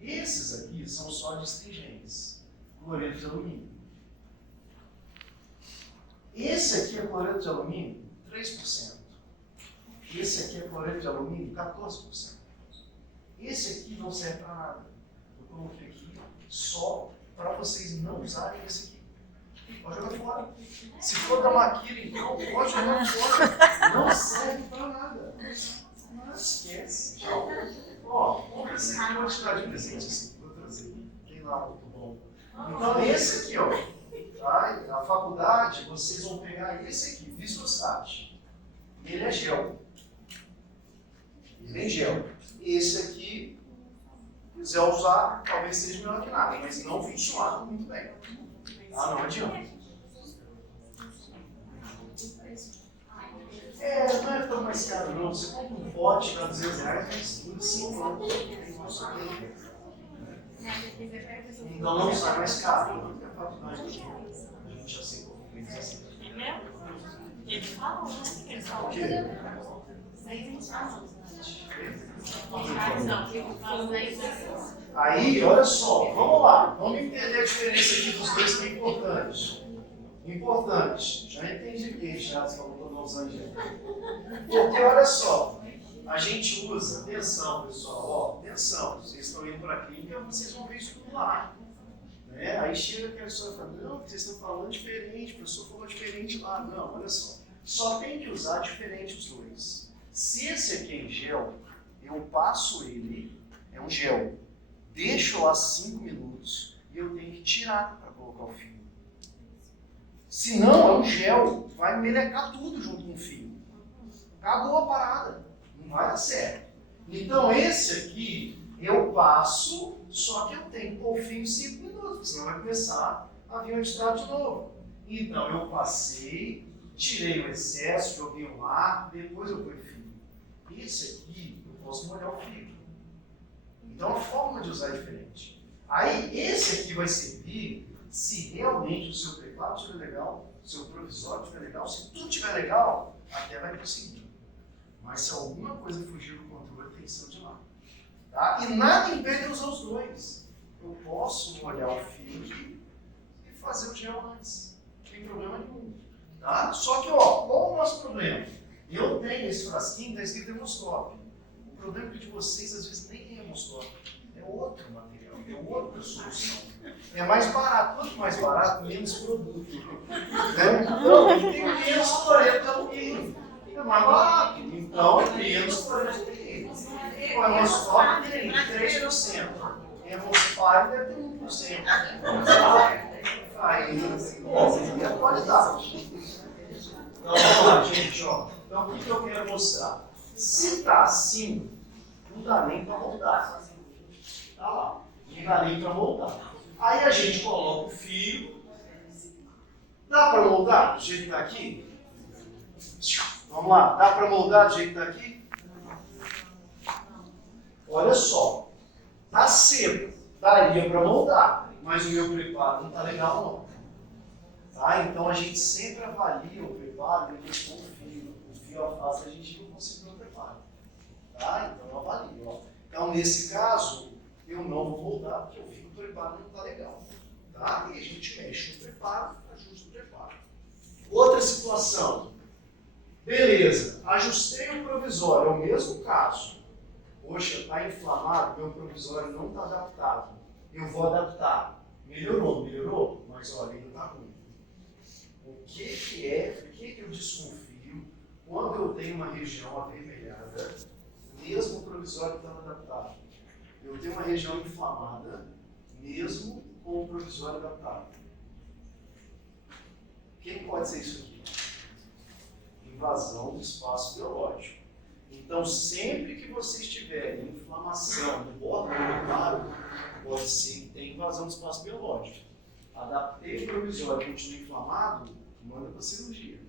Esses aqui são só astringentes. Cloreto de alumínio. Esse aqui é cloreto de alumínio, 3%. Esse aqui é cloreto de alumínio, 14%. Esse aqui não serve para nada. Eu coloquei aqui só para vocês não usarem esse aqui. Pode jogar fora. Se for da maquila, então, pode jogar fora. Não serve para nada. Não esquece. Tchau. Compra esse aqui, vou te dar de presente assim. Vou trazer. Tem lá, muito bom. Então, esse aqui, ó. Tá? Na faculdade, vocês vão pegar esse aqui, viscostate. Ele é gel. Ele é gel. Esse aqui, se quiser usar, talvez seja melhor que nada, mas não funciona muito bem. Não adianta. Não é tão mais caro não. Você compra um pote para R$200, mas tudo assim, pronto. Então não sai mais caro. A gente já sei como é assim. Ele falou, né? Ele falou. O quê? Aí, olha só, vamos lá. Vamos entender a diferença aqui dos dois que é importante. Importante. Já entendi o que já você falou para nós antes. Porque olha só, a gente usa, atenção pessoal, ó, atenção, vocês estão indo para a clínica, vocês vão ver isso tudo lá. Né? Aí chega aquela pessoa e fala, não, vocês estão falando diferente, o professor falou diferente lá. Não, olha só tem que usar diferente os dois. Se esse aqui é em gel, eu passo ele, é um gel, deixo lá 5 minutos e eu tenho que tirar para colocar o fio. Se não, é um gel, vai melecar tudo junto com o fio. Acabou a parada, não vai dar certo. Então esse aqui eu passo, só que eu tenho que pôr o fio em 5 minutos, senão vai começar a vir o antitrato de novo. Então eu passei, tirei o excesso, joguei o ar, depois eu ponho o fio. Esse aqui eu posso molhar o fio. Então a forma de usar é diferente. Aí esse aqui vai servir se realmente o seu preparo estiver legal, o seu provisório estiver legal, se tudo estiver legal, até vai conseguir. Mas se alguma coisa fugir do controle, tem que ser de lá. Tá? E nada impede de usar os dois. Eu posso molhar o fio aqui e fazer o gel antes. Não tem problema nenhum. Tá? Só que, qual é o nosso problema? Eu tenho esse frasquinho, está escrito hemoscópio. O problema é que de vocês, às vezes, nem é hemoscópio. É outro material, é outra solução. É mais barato. Quanto mais barato, menos produto. Né? Então, ele tem menos cloreto de alumínio. É mais barato. Então, é menos cloreto de alumínio. O hemoscópio tem 3%. Hemoscópio deve ter 1%. Aí, é a qualidade. Então, vamos lá, gente. Então, o que eu quero mostrar? Se está assim, não dá nem para voltar. Está lá. Não dá nem para voltar. Aí a gente coloca o fio. Dá para moldar do jeito que está aqui? Vamos lá. Dá para moldar do jeito que está aqui? Olha só. Está seco. Daria para moldar. Mas o meu preparo não está legal, não. Tá? Então a gente sempre avalia o preparo depois com o fio. O fio afasta, a gente não conseguiu o preparo. Tá? Então eu avalio. Então nesse caso, eu não vou moldar porque eu vi que o preparo não está legal. Tá? E a gente mexe no preparo, ajusta o preparo. Outra situação. Beleza, ajustei o provisório, é o mesmo caso. Poxa, está inflamado, meu provisório não está adaptado. Eu vou adaptar. Melhorou, não melhorou? Mas olha, ainda está ruim. O que eu desconfio quando eu tenho uma região avermelhada, mesmo o provisório estando adaptado? Eu tenho uma região inflamada, mesmo com o provisório adaptado. Quem pode ser isso aqui? Invasão do espaço biológico. Então, sempre que vocês tiverem inflamação no bordo do preparo, pode ser que tenha invasão do espaço biológico. Adaptei o provisório e continua inflamado, manda para cirurgia.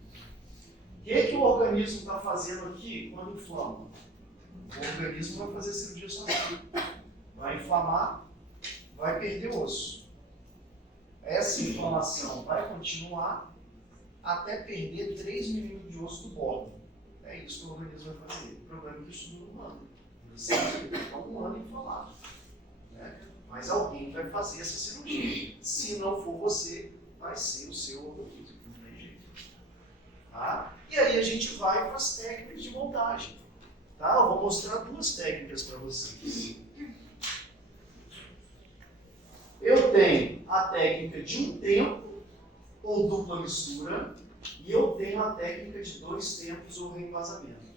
O que o organismo está fazendo aqui quando inflama? O organismo vai fazer cirurgia sozinho. Vai inflamar, vai perder osso. Essa inflamação vai continuar até perder 3 milímetros de osso do bordo. É isso que o organismo vai fazer. O problema é que isso dura um ano. Você fica um ano inflamado. Né? Mas alguém vai fazer essa cirurgia. Se não for você, vai ser o seu organismo. Não tem jeito. Tá? E aí a gente vai para as técnicas de montagem. Tá? Eu vou mostrar 2 técnicas para vocês. Eu tenho a técnica de um tempo ou dupla mistura, e eu tenho a técnica de 2 tempos ou reembasamento.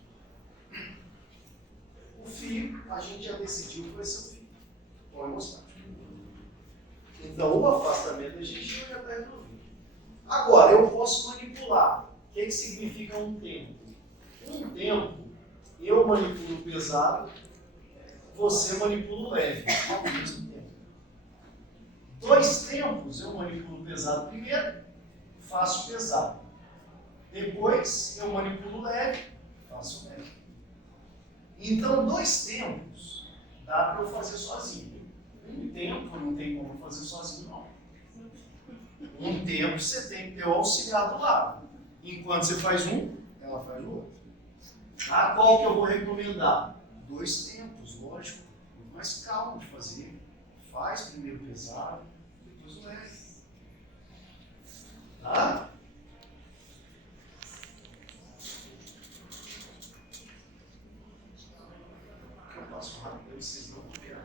O fio, a gente já decidiu que vai ser o fio. Pode mostrar. Então, o afastamento da gengiva já está resolvido. Agora, eu posso manipular. O que significa um tempo? Um tempo, eu manipulo pesado, você manipula leve, ao mesmo tempo. 2 tempos, eu manipulo pesado primeiro, faço pesado. Depois, eu manipulo leve, faço leve. Então, 2 tempos dá para eu fazer sozinho. Um tempo não tem como fazer sozinho, não. Um tempo você tem que ter o auxiliar do lado. Enquanto você faz um, ela faz o outro. Ah, qual que eu vou recomendar? 2 tempos, lógico. Muito mais calmo de fazer. Faz primeiro pesado, depois o leve. Tá? Eu passo rápido, vocês não vão ver.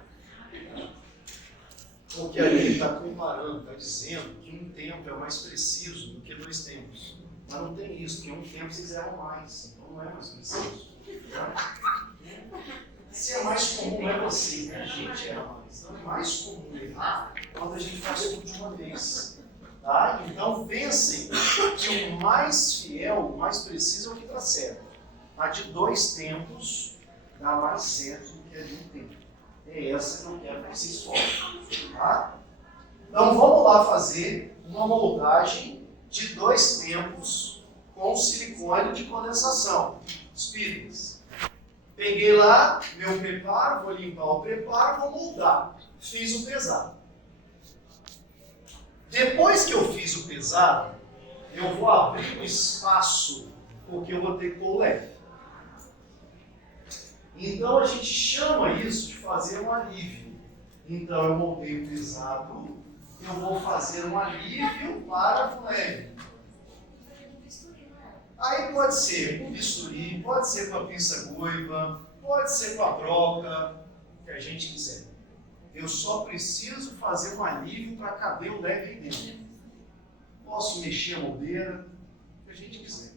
Porque ali ele está comparando, está dizendo que um tempo é mais preciso do que 2 tempos. Mas não tem isso, porque um tempo vocês erram mais, então não é mais preciso. Tá? Se é mais comum, é você, né? A gente erra mais. Então é mais comum errar quando a gente faz tudo de uma vez. Tá? Então pensem que o mais fiel, o mais preciso é o que está certo. A de 2 tempos dá mais certo do que a de um tempo. É essa que eu quero que vocês foquem. Tá? Então vamos lá fazer uma moldagem de 2 tempos com silicone de condensação. Espíritas. Peguei lá meu preparo, vou limpar o preparo, vou moldar. Fiz o pesado. Depois que eu fiz o pesado, eu vou abrir o espaço, porque eu vou ter que pôr o leve. Então a gente chama isso de fazer um alívio. Então eu moldei o pesado, eu vou fazer um alívio para o leve. Aí pode ser com bisturi, pode ser com a pinça-goiva, pode ser com a broca, o que a gente quiser. Eu só preciso fazer um alívio para caber o leve aí dentro. Posso mexer a moldeira, o que a gente quiser.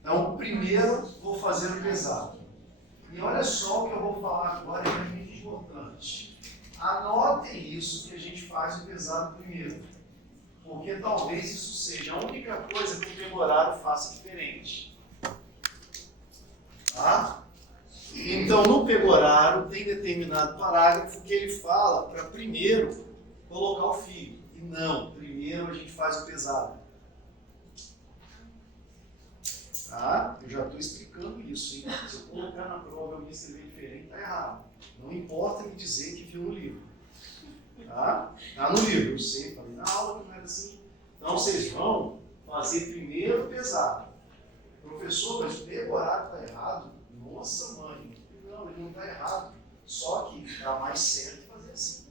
Então, primeiro vou fazer o pesado. E olha só o que eu vou falar agora, é muito importante. Anotem isso que a gente faz o pesado primeiro. Porque talvez isso seja a única coisa que o memorado faça diferente. Tá? Então, no pegoraro, tem determinado parágrafo que ele fala para primeiro colocar o fio. E não, primeiro a gente faz o pesado. Tá? Eu já estou explicando isso. Hein? Se eu colocar na prova e alguém escrever diferente, está errado. Não importa me dizer que viu no livro. Tá? Tá no livro, eu sei, falei na aula que não era assim. Então vocês vão fazer primeiro pesado. Professor, mas o pegoraro está errado? Nossa mãe, não, ele não está errado. Só que dá mais certo fazer assim.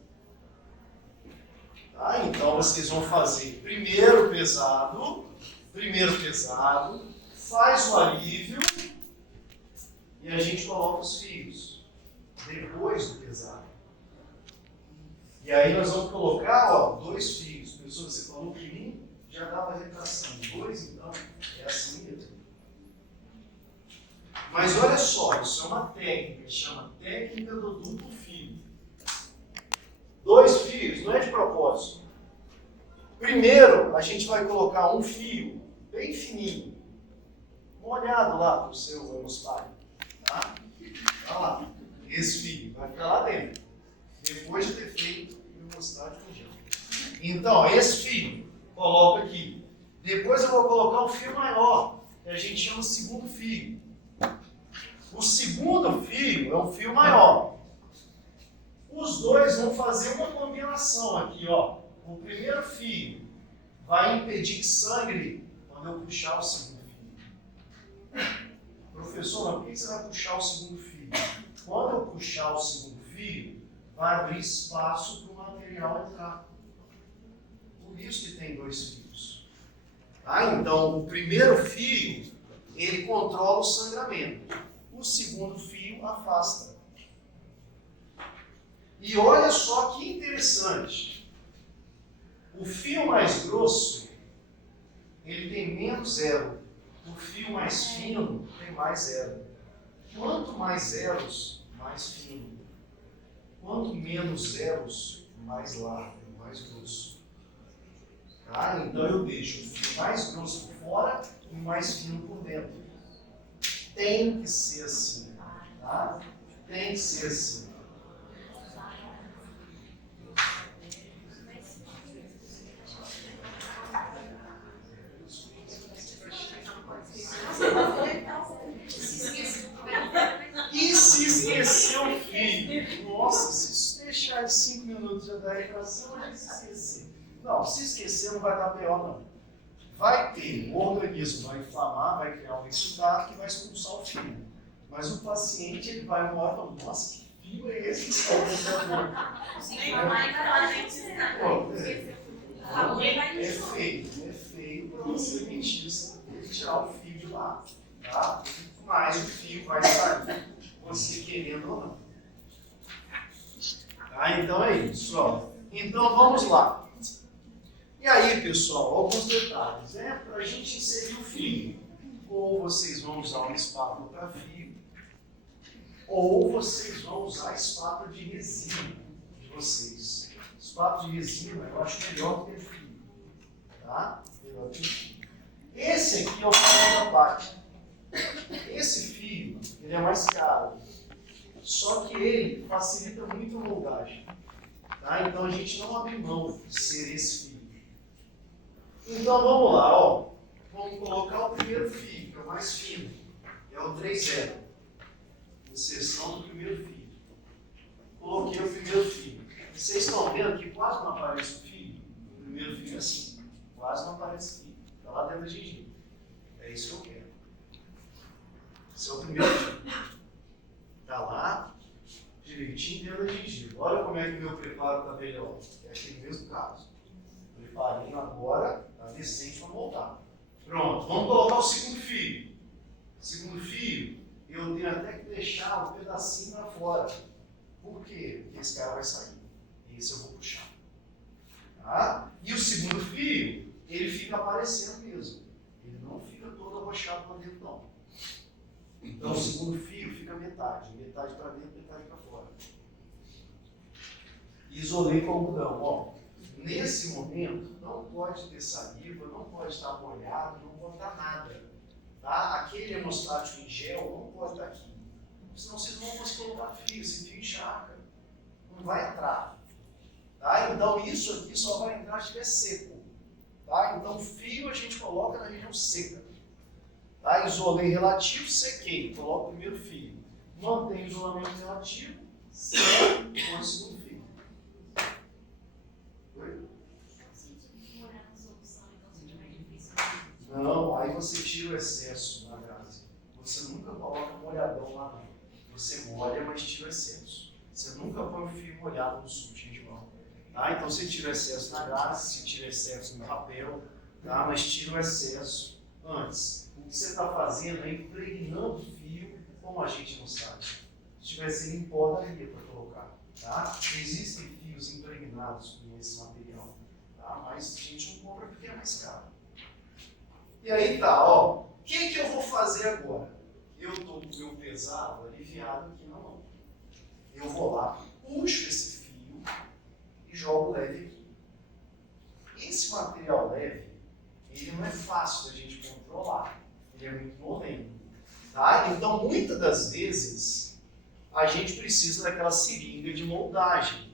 Tá? Então vocês vão fazer primeiro pesado, faz o alívio e a gente coloca os fios depois do pesado. E aí nós vamos colocar, ó, 2 fios. Pessoal, você falou que um já dava retração. 2, então, é assim mesmo. Mas olha só, isso é uma técnica, que chama técnica do duplo fio. 2 fios, não é de propósito. Primeiro, a gente vai colocar um fio bem fininho, molhado lá para o seu hemostático. Tá? Olha lá, esse fio vai ficar lá dentro, depois de ter feito o hemostático no gel. Então, esse fio, coloca aqui. Depois eu vou colocar um fio maior, que a gente chama de segundo fio. O segundo fio é um fio maior. Os dois vão fazer uma combinação aqui, ó. O primeiro fio vai impedir que sangre quando eu puxar o segundo fio. Professor, mas por que você vai puxar o segundo fio? Quando eu puxar o segundo fio, vai abrir espaço para o material entrar. Por isso que tem 2 fios. Tá? Então, o primeiro fio, ele controla o sangramento. O segundo fio afasta. E olha só que interessante. O fio mais grosso, ele tem menos zero. O fio mais fino tem mais zero. Quanto mais zeros, mais fino. Quanto menos zeros, mais largo, mais grosso. Tá? Então eu deixo o fio mais grosso por fora e o mais fino por dentro. Tem que ser assim. Tá? Tem que ser assim. E se esquecer o fio? Nossa, se deixar de 5 minutos já dá retração, a gente se esquecer. Não, se esquecer não vai dar pior não. Vai ter, o organismo vai inflamar, vai criar um exudato que vai expulsar o fio. Mas o paciente ele vai uma hora e fala, nossa, que fio é esse que está É feio para você mentir, você tem que tirar o fio de lá. Tá? Mas o fio vai sair, você querendo ou não. Tá? Então é isso. Ó. Então vamos lá. E aí, pessoal, alguns detalhes. Para a gente inserir o fio, ou vocês vão usar uma espátula para fio, ou vocês vão usar a espátula de resina de vocês. Espátula de resina eu acho melhor que o fio. Tá? Melhor que o fio. Esse aqui é o fio da parte. Esse fio, ele é mais caro, só que ele facilita muito a moldagem. Tá? Então a gente não abre mão de ser esse fio. Então vamos lá, ó. Vamos colocar o primeiro fio, que é o mais fino, é o 3/0. Inserção do primeiro fio. Coloquei o primeiro fio. Vocês estão vendo que quase não aparece o fio? O primeiro fio é assim, quase não aparece o fio. Está lá dentro da gengiva. É isso que eu quero. Esse é o primeiro fio. Está lá, direitinho dentro da gengiva. Olha como é que o meu preparo está melhor. É aquele mesmo caso. Preparinho agora, está decente para voltar. Pronto, vamos colocar o segundo fio. Segundo fio, eu tenho até que deixar um pedacinho para fora. Por quê? Porque esse cara vai sair. Esse eu vou puxar. Tá? E o segundo fio, ele fica aparecendo mesmo. Ele não fica todo arrochado para dentro, não. Então o segundo fio fica metade. Metade para dentro, metade para fora. Isolei com algodão. Ó, nesse momento, não pode ter saliva, não pode estar molhado, não pode estar nada. Tá? Aquele hemostático em gel não pode estar aqui. Senão vocês não vão conseguir colocar fio, esse fio encharca. Não vai entrar. Tá? Então isso aqui só vai entrar se estiver seco. Tá? Então o fio a gente coloca na região seca. Tá? Isolei relativo, sequei. Coloco o primeiro fio. Mantém o isolamento relativo, seco, põe o segundo fio. Oi? Não, aí você tira o excesso na gase. Você nunca coloca molhadão lá não. Você molha, mas tira o excesso. Você nunca põe o fio molhado no sulting de mão. Tá? Então você tira o excesso na gase, se tira excesso no papel, tá? Mas tira o excesso antes. O que você está fazendo é impregnando o fio, como a gente não sabe. Se tivesse em pó, daria para colocar. Tá? Existem fios impregnados com esse material, tá? Mas a gente não compra porque é mais caro. E aí tá, ó. O que eu vou fazer agora? Eu estou com o meu pesado aliviado aqui na mão. Eu vou lá, puxo esse fio e jogo leve aqui. Esse material leve, ele não é fácil da gente controlar. Ele é muito molento. Tá? Então, muitas das vezes, a gente precisa daquela seringa de moldagem.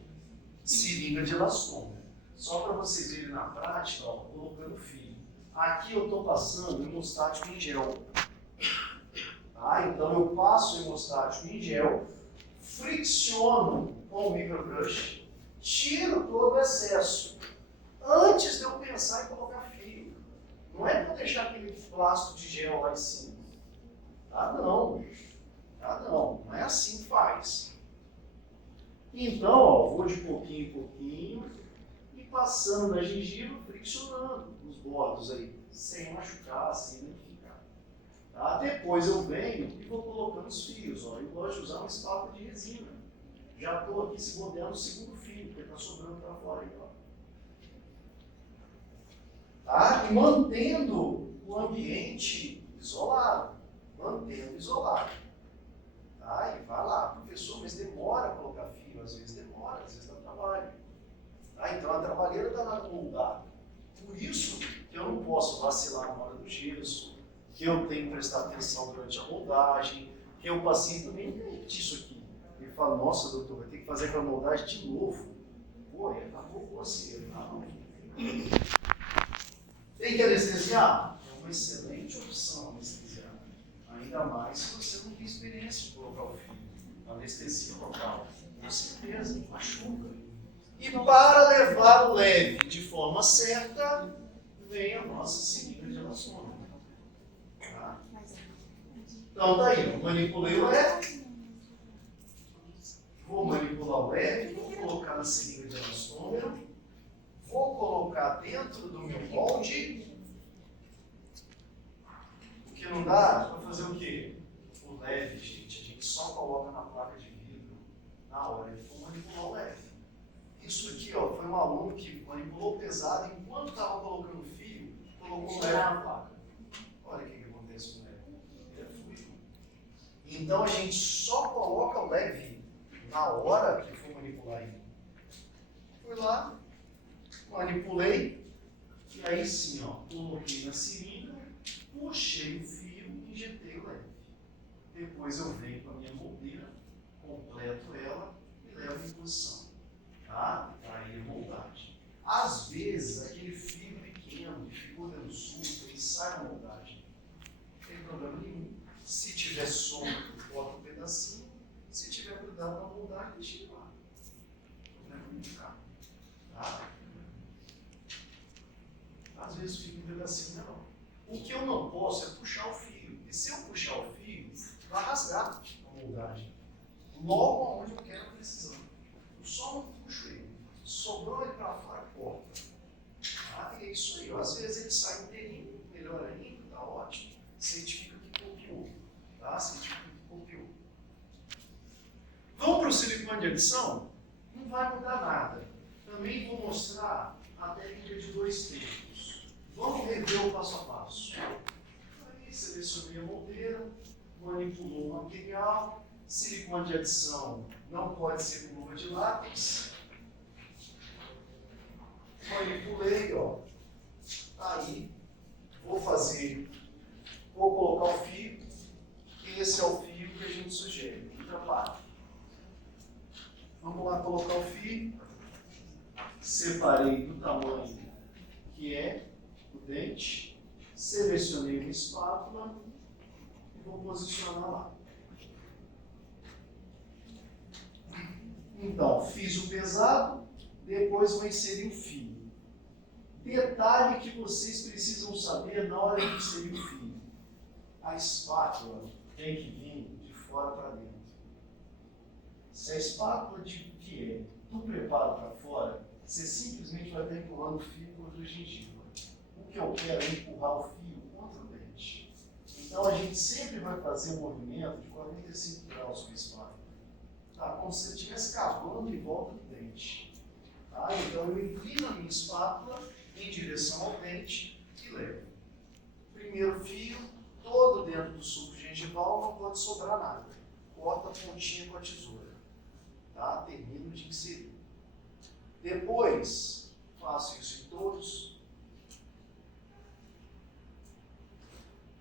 Seringa de elastômero. Só para vocês verem na prática, ó, colocando fio. Aqui eu estou passando hemostático em gel. Tá? Então eu passo o hemostático em gel, fricciono com o microbrush, tiro todo o excesso. Antes de eu pensar em colocar fio. Não é para deixar aquele plástico de gel lá em cima. Tá? Não. Tá? Não. Não é assim que faz. Então, ó, vou de pouquinho em pouquinho e passando na gengiva, friccionando os bordos aí, sem machucar, sem danificar. Tá? Depois eu venho e vou colocando os fios. Ó. Eu gosto de usar uma espátula de resina. Já estou aqui se modelo o segundo fio, porque está sobrando para fora aí. Ó. Tá? E mantendo o ambiente isolado. Mantendo isolado. Tá? E vai lá, professor, mas demora a colocar fio. Às vezes demora, às vezes dá trabalho. Tá? Então a trabalheira está na moldada. Por isso que eu não posso vacilar na hora do gesso, que eu tenho que prestar atenção durante a moldagem, que o paciente também entende isso aqui. Ele fala, nossa, doutor, vai ter que fazer aquela moldagem de novo. Pô, acabou com você. Não. Tem que anestesiar? É uma excelente opção anestesiar. Ainda mais se você não tem experiência de colocar o fio. Anestesia local. Com certeza, machuca. E para levar o leve de forma certa, vem a nossa seringa de elastômero. Tá? Então tá aí, eu manipulei o leve. Vou manipular o leve, vou colocar na seringa de elastômero. Vou colocar dentro do meu molde. O que não dá para fazer o quê? O leve, gente, a gente só coloca na placa de vidro na hora de manipular o leve. Isso aqui, ó, foi um aluno que manipulou pesado enquanto estava colocando fio, colocou o leve na placa. Olha o que acontece com o leve. Ele é fluido. Então a gente só coloca o leve na hora que for manipular ele. Fui lá, manipulei, e aí sim, ó, coloquei na seringa, puxei o fio e injetei o leve. Depois eu venho com a minha moldeira, completo ela e levo em posição. Tá? Aí a moldagem. Às vezes, aquele fio pequeno que ficou dando susto, ele sai da moldagem. Não tem problema nenhum. Se tiver solto, bota um pedacinho. Se tiver grudado na moldagem, deixa ele lá. Não tem problema nenhum. Tá? Às vezes fica um pedacinho menor. O que eu não posso é puxar o fio. E se eu puxar o fio, vai rasgar a moldagem. Logo aonde eu quero a precisão. Eu só não puxo ele. Sobrou ele para fora, corta. Tá? E é isso aí. Às vezes ele sai inteirinho, melhor ainda, tá ótimo. Certifica que copiou. Tá? Certifica que copiou. Vamos para o silicone de adição? Não vai mudar nada. Também vou mostrar a técnica de 2 tempos. Vamos rever o passo a passo. Aí selecionei a moldeira, manipulou o material. Silicone de adição não pode ser com luva de látex. Manipulei, ó. Aí, vou colocar o fio. Esse é o fio que a gente sugere. Trabalho. Vamos lá colocar o fio. Separei do tamanho que é o dente. Selecionei uma espátula e vou posicionar lá. Então, fiz o pesado, depois vou inserir o fio. Detalhe que vocês precisam saber na hora de inserir o fio. A espátula tem que vir de fora para dentro. Se a espátula vier do preparo para fora, você simplesmente vai estar empurrando o fio contra a gengiva. O que eu quero é empurrar o fio contra o dente. Então a gente sempre vai fazer um movimento de 45 graus com a espátula. Tá? Como se você estivesse cavando em volta do dente. Tá? Então eu inclino a minha espátula em direção ao dente e levo. Primeiro fio, todo dentro do sulco gengival, não pode sobrar nada. Corta a pontinha com a tesoura. Tá? Termino de inserir. Depois, faço isso em todos.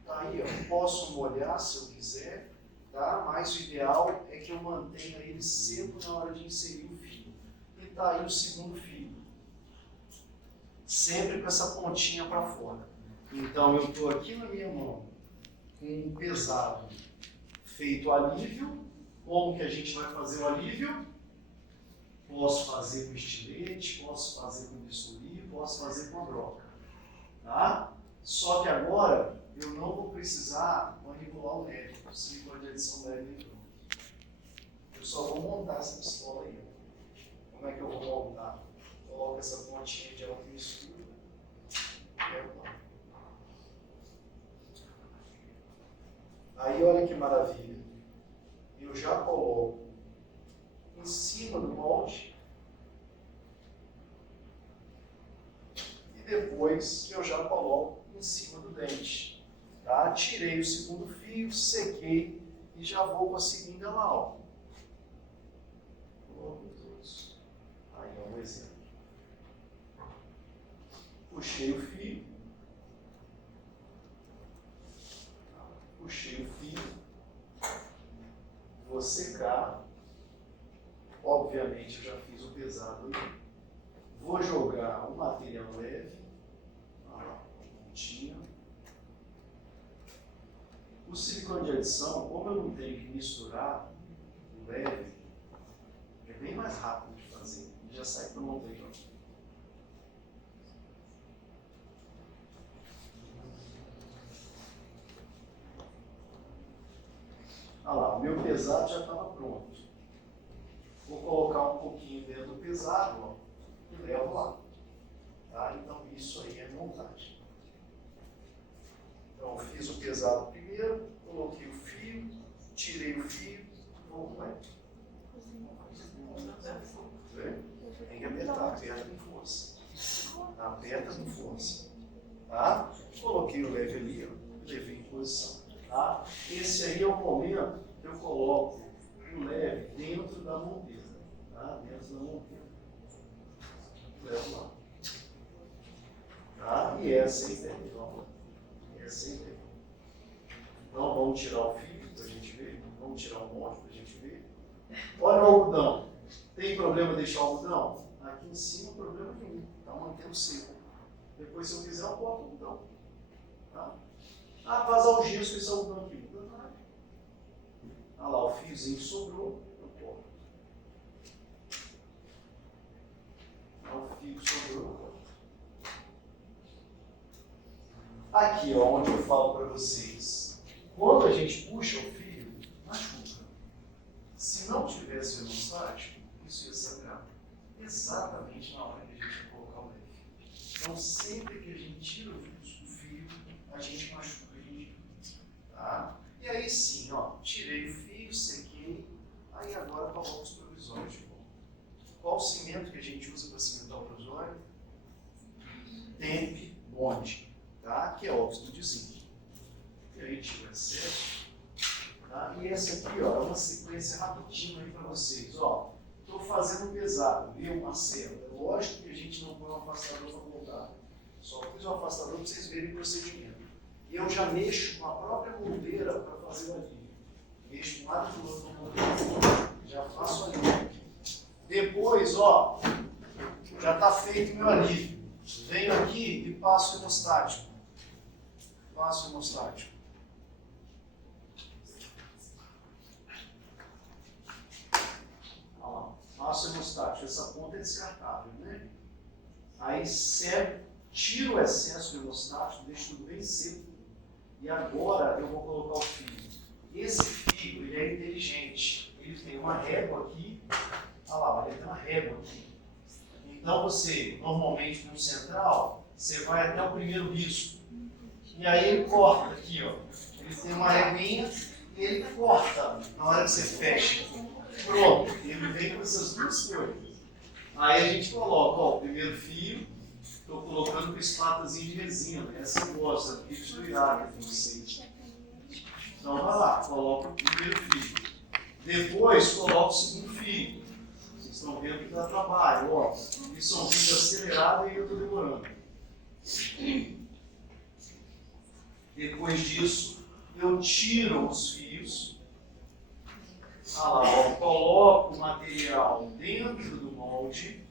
Tá aí, eu posso molhar se eu quiser, tá? Mas o ideal é que eu mantenha ele seco na hora de inserir o fio. E tá aí o segundo fio. Sempre com essa pontinha para fora. Então eu estou aqui na minha mão com um pesado feito alívio. Como que a gente vai fazer o alívio? Posso fazer com estilete, posso fazer com bisturi, posso fazer com a broca. Tá? Só que agora eu não vou precisar manipular o leve, o silicone de adição leve e pronto. Eu só vou montar essa pistola aí. Como é que eu vou montar? Coloco essa pontinha de alta mistura. Aí olha que maravilha. Eu já coloco em cima do molde e depois eu já coloco em cima do dente. Tá? Tirei o segundo fio, sequei e já vou com a seringa lá. Ó. Coloco todos. Aí é um exemplo. Puxei o fio. Puxei o fio. Vou secar. Obviamente eu já fiz o pesado ali. Vou jogar um material leve. Pontinha. O silicone de adição, como eu não tenho que misturar o leve, é bem mais rápido de fazer. Ele já sai pronto aí, ó. Olha lá, o meu pesado já estava pronto. Vou colocar um pouquinho dentro do pesado, ó, e levo lá. Tá? Então isso aí é montagem. Então eu fiz o pesado primeiro, coloquei o fio, tirei o fio, vou com ele. Tem que apertar, aperta com força. Aperta com força. Tá? Coloquei o leve ali, ó, levei em posição. Tá? Esse aí é o momento que eu coloco o leve dentro da monteira. Tá? Dentro da monteira. Levo lá. Tá? E essa é a ideia. Então, essa é a ideia. Então vamos tirar o fio para a gente ver. Vamos tirar o monte para a gente ver. Olha o algodão. Tem problema deixar o algodão? Aqui em cima, problema nenhum. Está mantendo seco. Depois, se eu quiser, eu boto o algodão. Tá? Ah, vazar o gesso com esse algodão aqui. Não dá nada. Olha lá, o fiozinho sobrou, eu corto. Olha o fio que sobrou, eu corto. Aqui, ó, onde eu falo para vocês. Quando a gente puxa o fio, machuca. Se não tivesse o hemostático, isso ia sangrar. Exatamente na hora que a gente vai colocar o leve. Então, sempre que a gente tira o fio, a gente machuca a gengiva. Tá? E aí sim, ó, tirei o fio, sequei, aí agora coloco os provisórios de volta. Qual o cimento que a gente usa para cimentar o provisório? Temp Bond, tá? Que é óxido de zinco. E aí tira o excesso. Tá? E essa aqui, ó, é uma sequência rapidinho aí para vocês. Ó, estou fazendo pesado, eu, Marcelo. É lógico que a gente não põe um afastador para voltar. Só fiz um afastador para vocês verem o procedimento. E eu já mexo com a própria moldeira para fazer o alívio. Mexo de um lado e do outro na moldeira. Já faço o alívio. Depois, ó, já está feito o meu alívio. Venho aqui e passo o hemostático. Passo o hemostático. Olha lá, passo o hemostático. Essa ponta é descartável, né? Aí tiro o excesso do hemostático, deixo tudo bem seco. E agora eu vou colocar o fio. Esse fio, ele é inteligente. ele tem uma régua aqui. Olha lá, ele tem uma régua aqui. Então você, normalmente no central, você vai até o primeiro risco. E aí ele corta aqui, ó. Ele tem uma reguinha e ele corta na hora que você fecha. Pronto, ele vem com essas duas coisas. Aí a gente coloca, ó, o primeiro fio, estou colocando com espátazinho de resina. Essa eu gosto, a fio do Iraque, de vocês. Então vai lá, coloca o primeiro fio. Depois coloca o segundo fio. Vocês estão vendo que dá trabalho, ó. Isso é um vídeo acelerado e eu estou demorando. Depois disso, eu tiro os fios. Ah lá, ó, coloco o material dentro do molde.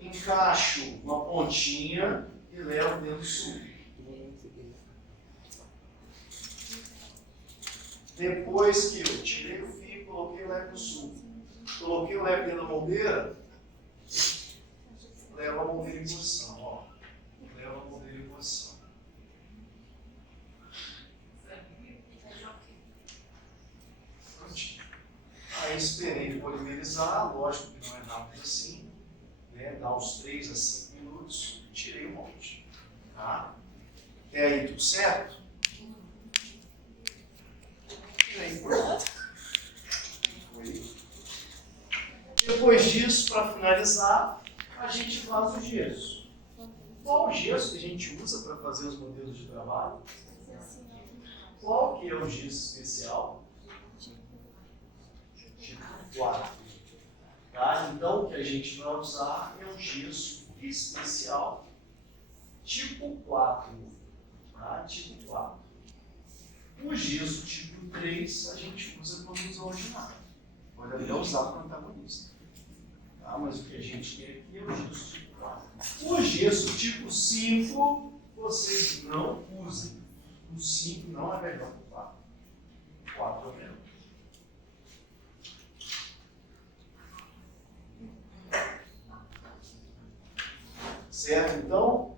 Encaixo uma pontinha e levo dentro do suco. Depois que eu tirei o fio, coloquei o leque no suco. Coloquei o leque dentro da moldeira, levo a moldeira em posição, ó. Levo a moldeira em posição. Prontinho. Aí esperei ele polimerizar, lógico que não é rápido assim, né? Dá uns 3 a 5 minutos, tirei o molde. Tá? Até aí tudo certo? Foi. Depois disso, para finalizar, a gente faz o gesso. Qual o gesso que a gente usa para fazer os modelos de trabalho? Qual que é o gesso especial? Tipo 4. Tá? Então, o que a gente vai usar é um gesso especial tipo 4. Tá? Tipo 4. O gesso tipo 3 a gente usa quando usa ordinário. Pode até usar para antagonista. Tá? Mas o que a gente tem aqui é o gesso tipo 4. O gesso tipo 5 vocês não usem. O 5 não é melhor que o 4. O 4 é o melhor. Certo, então?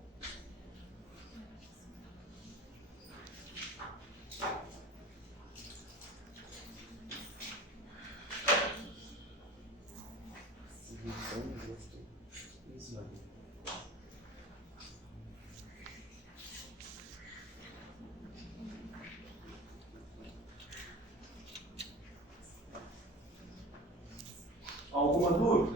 Alguma dúvida?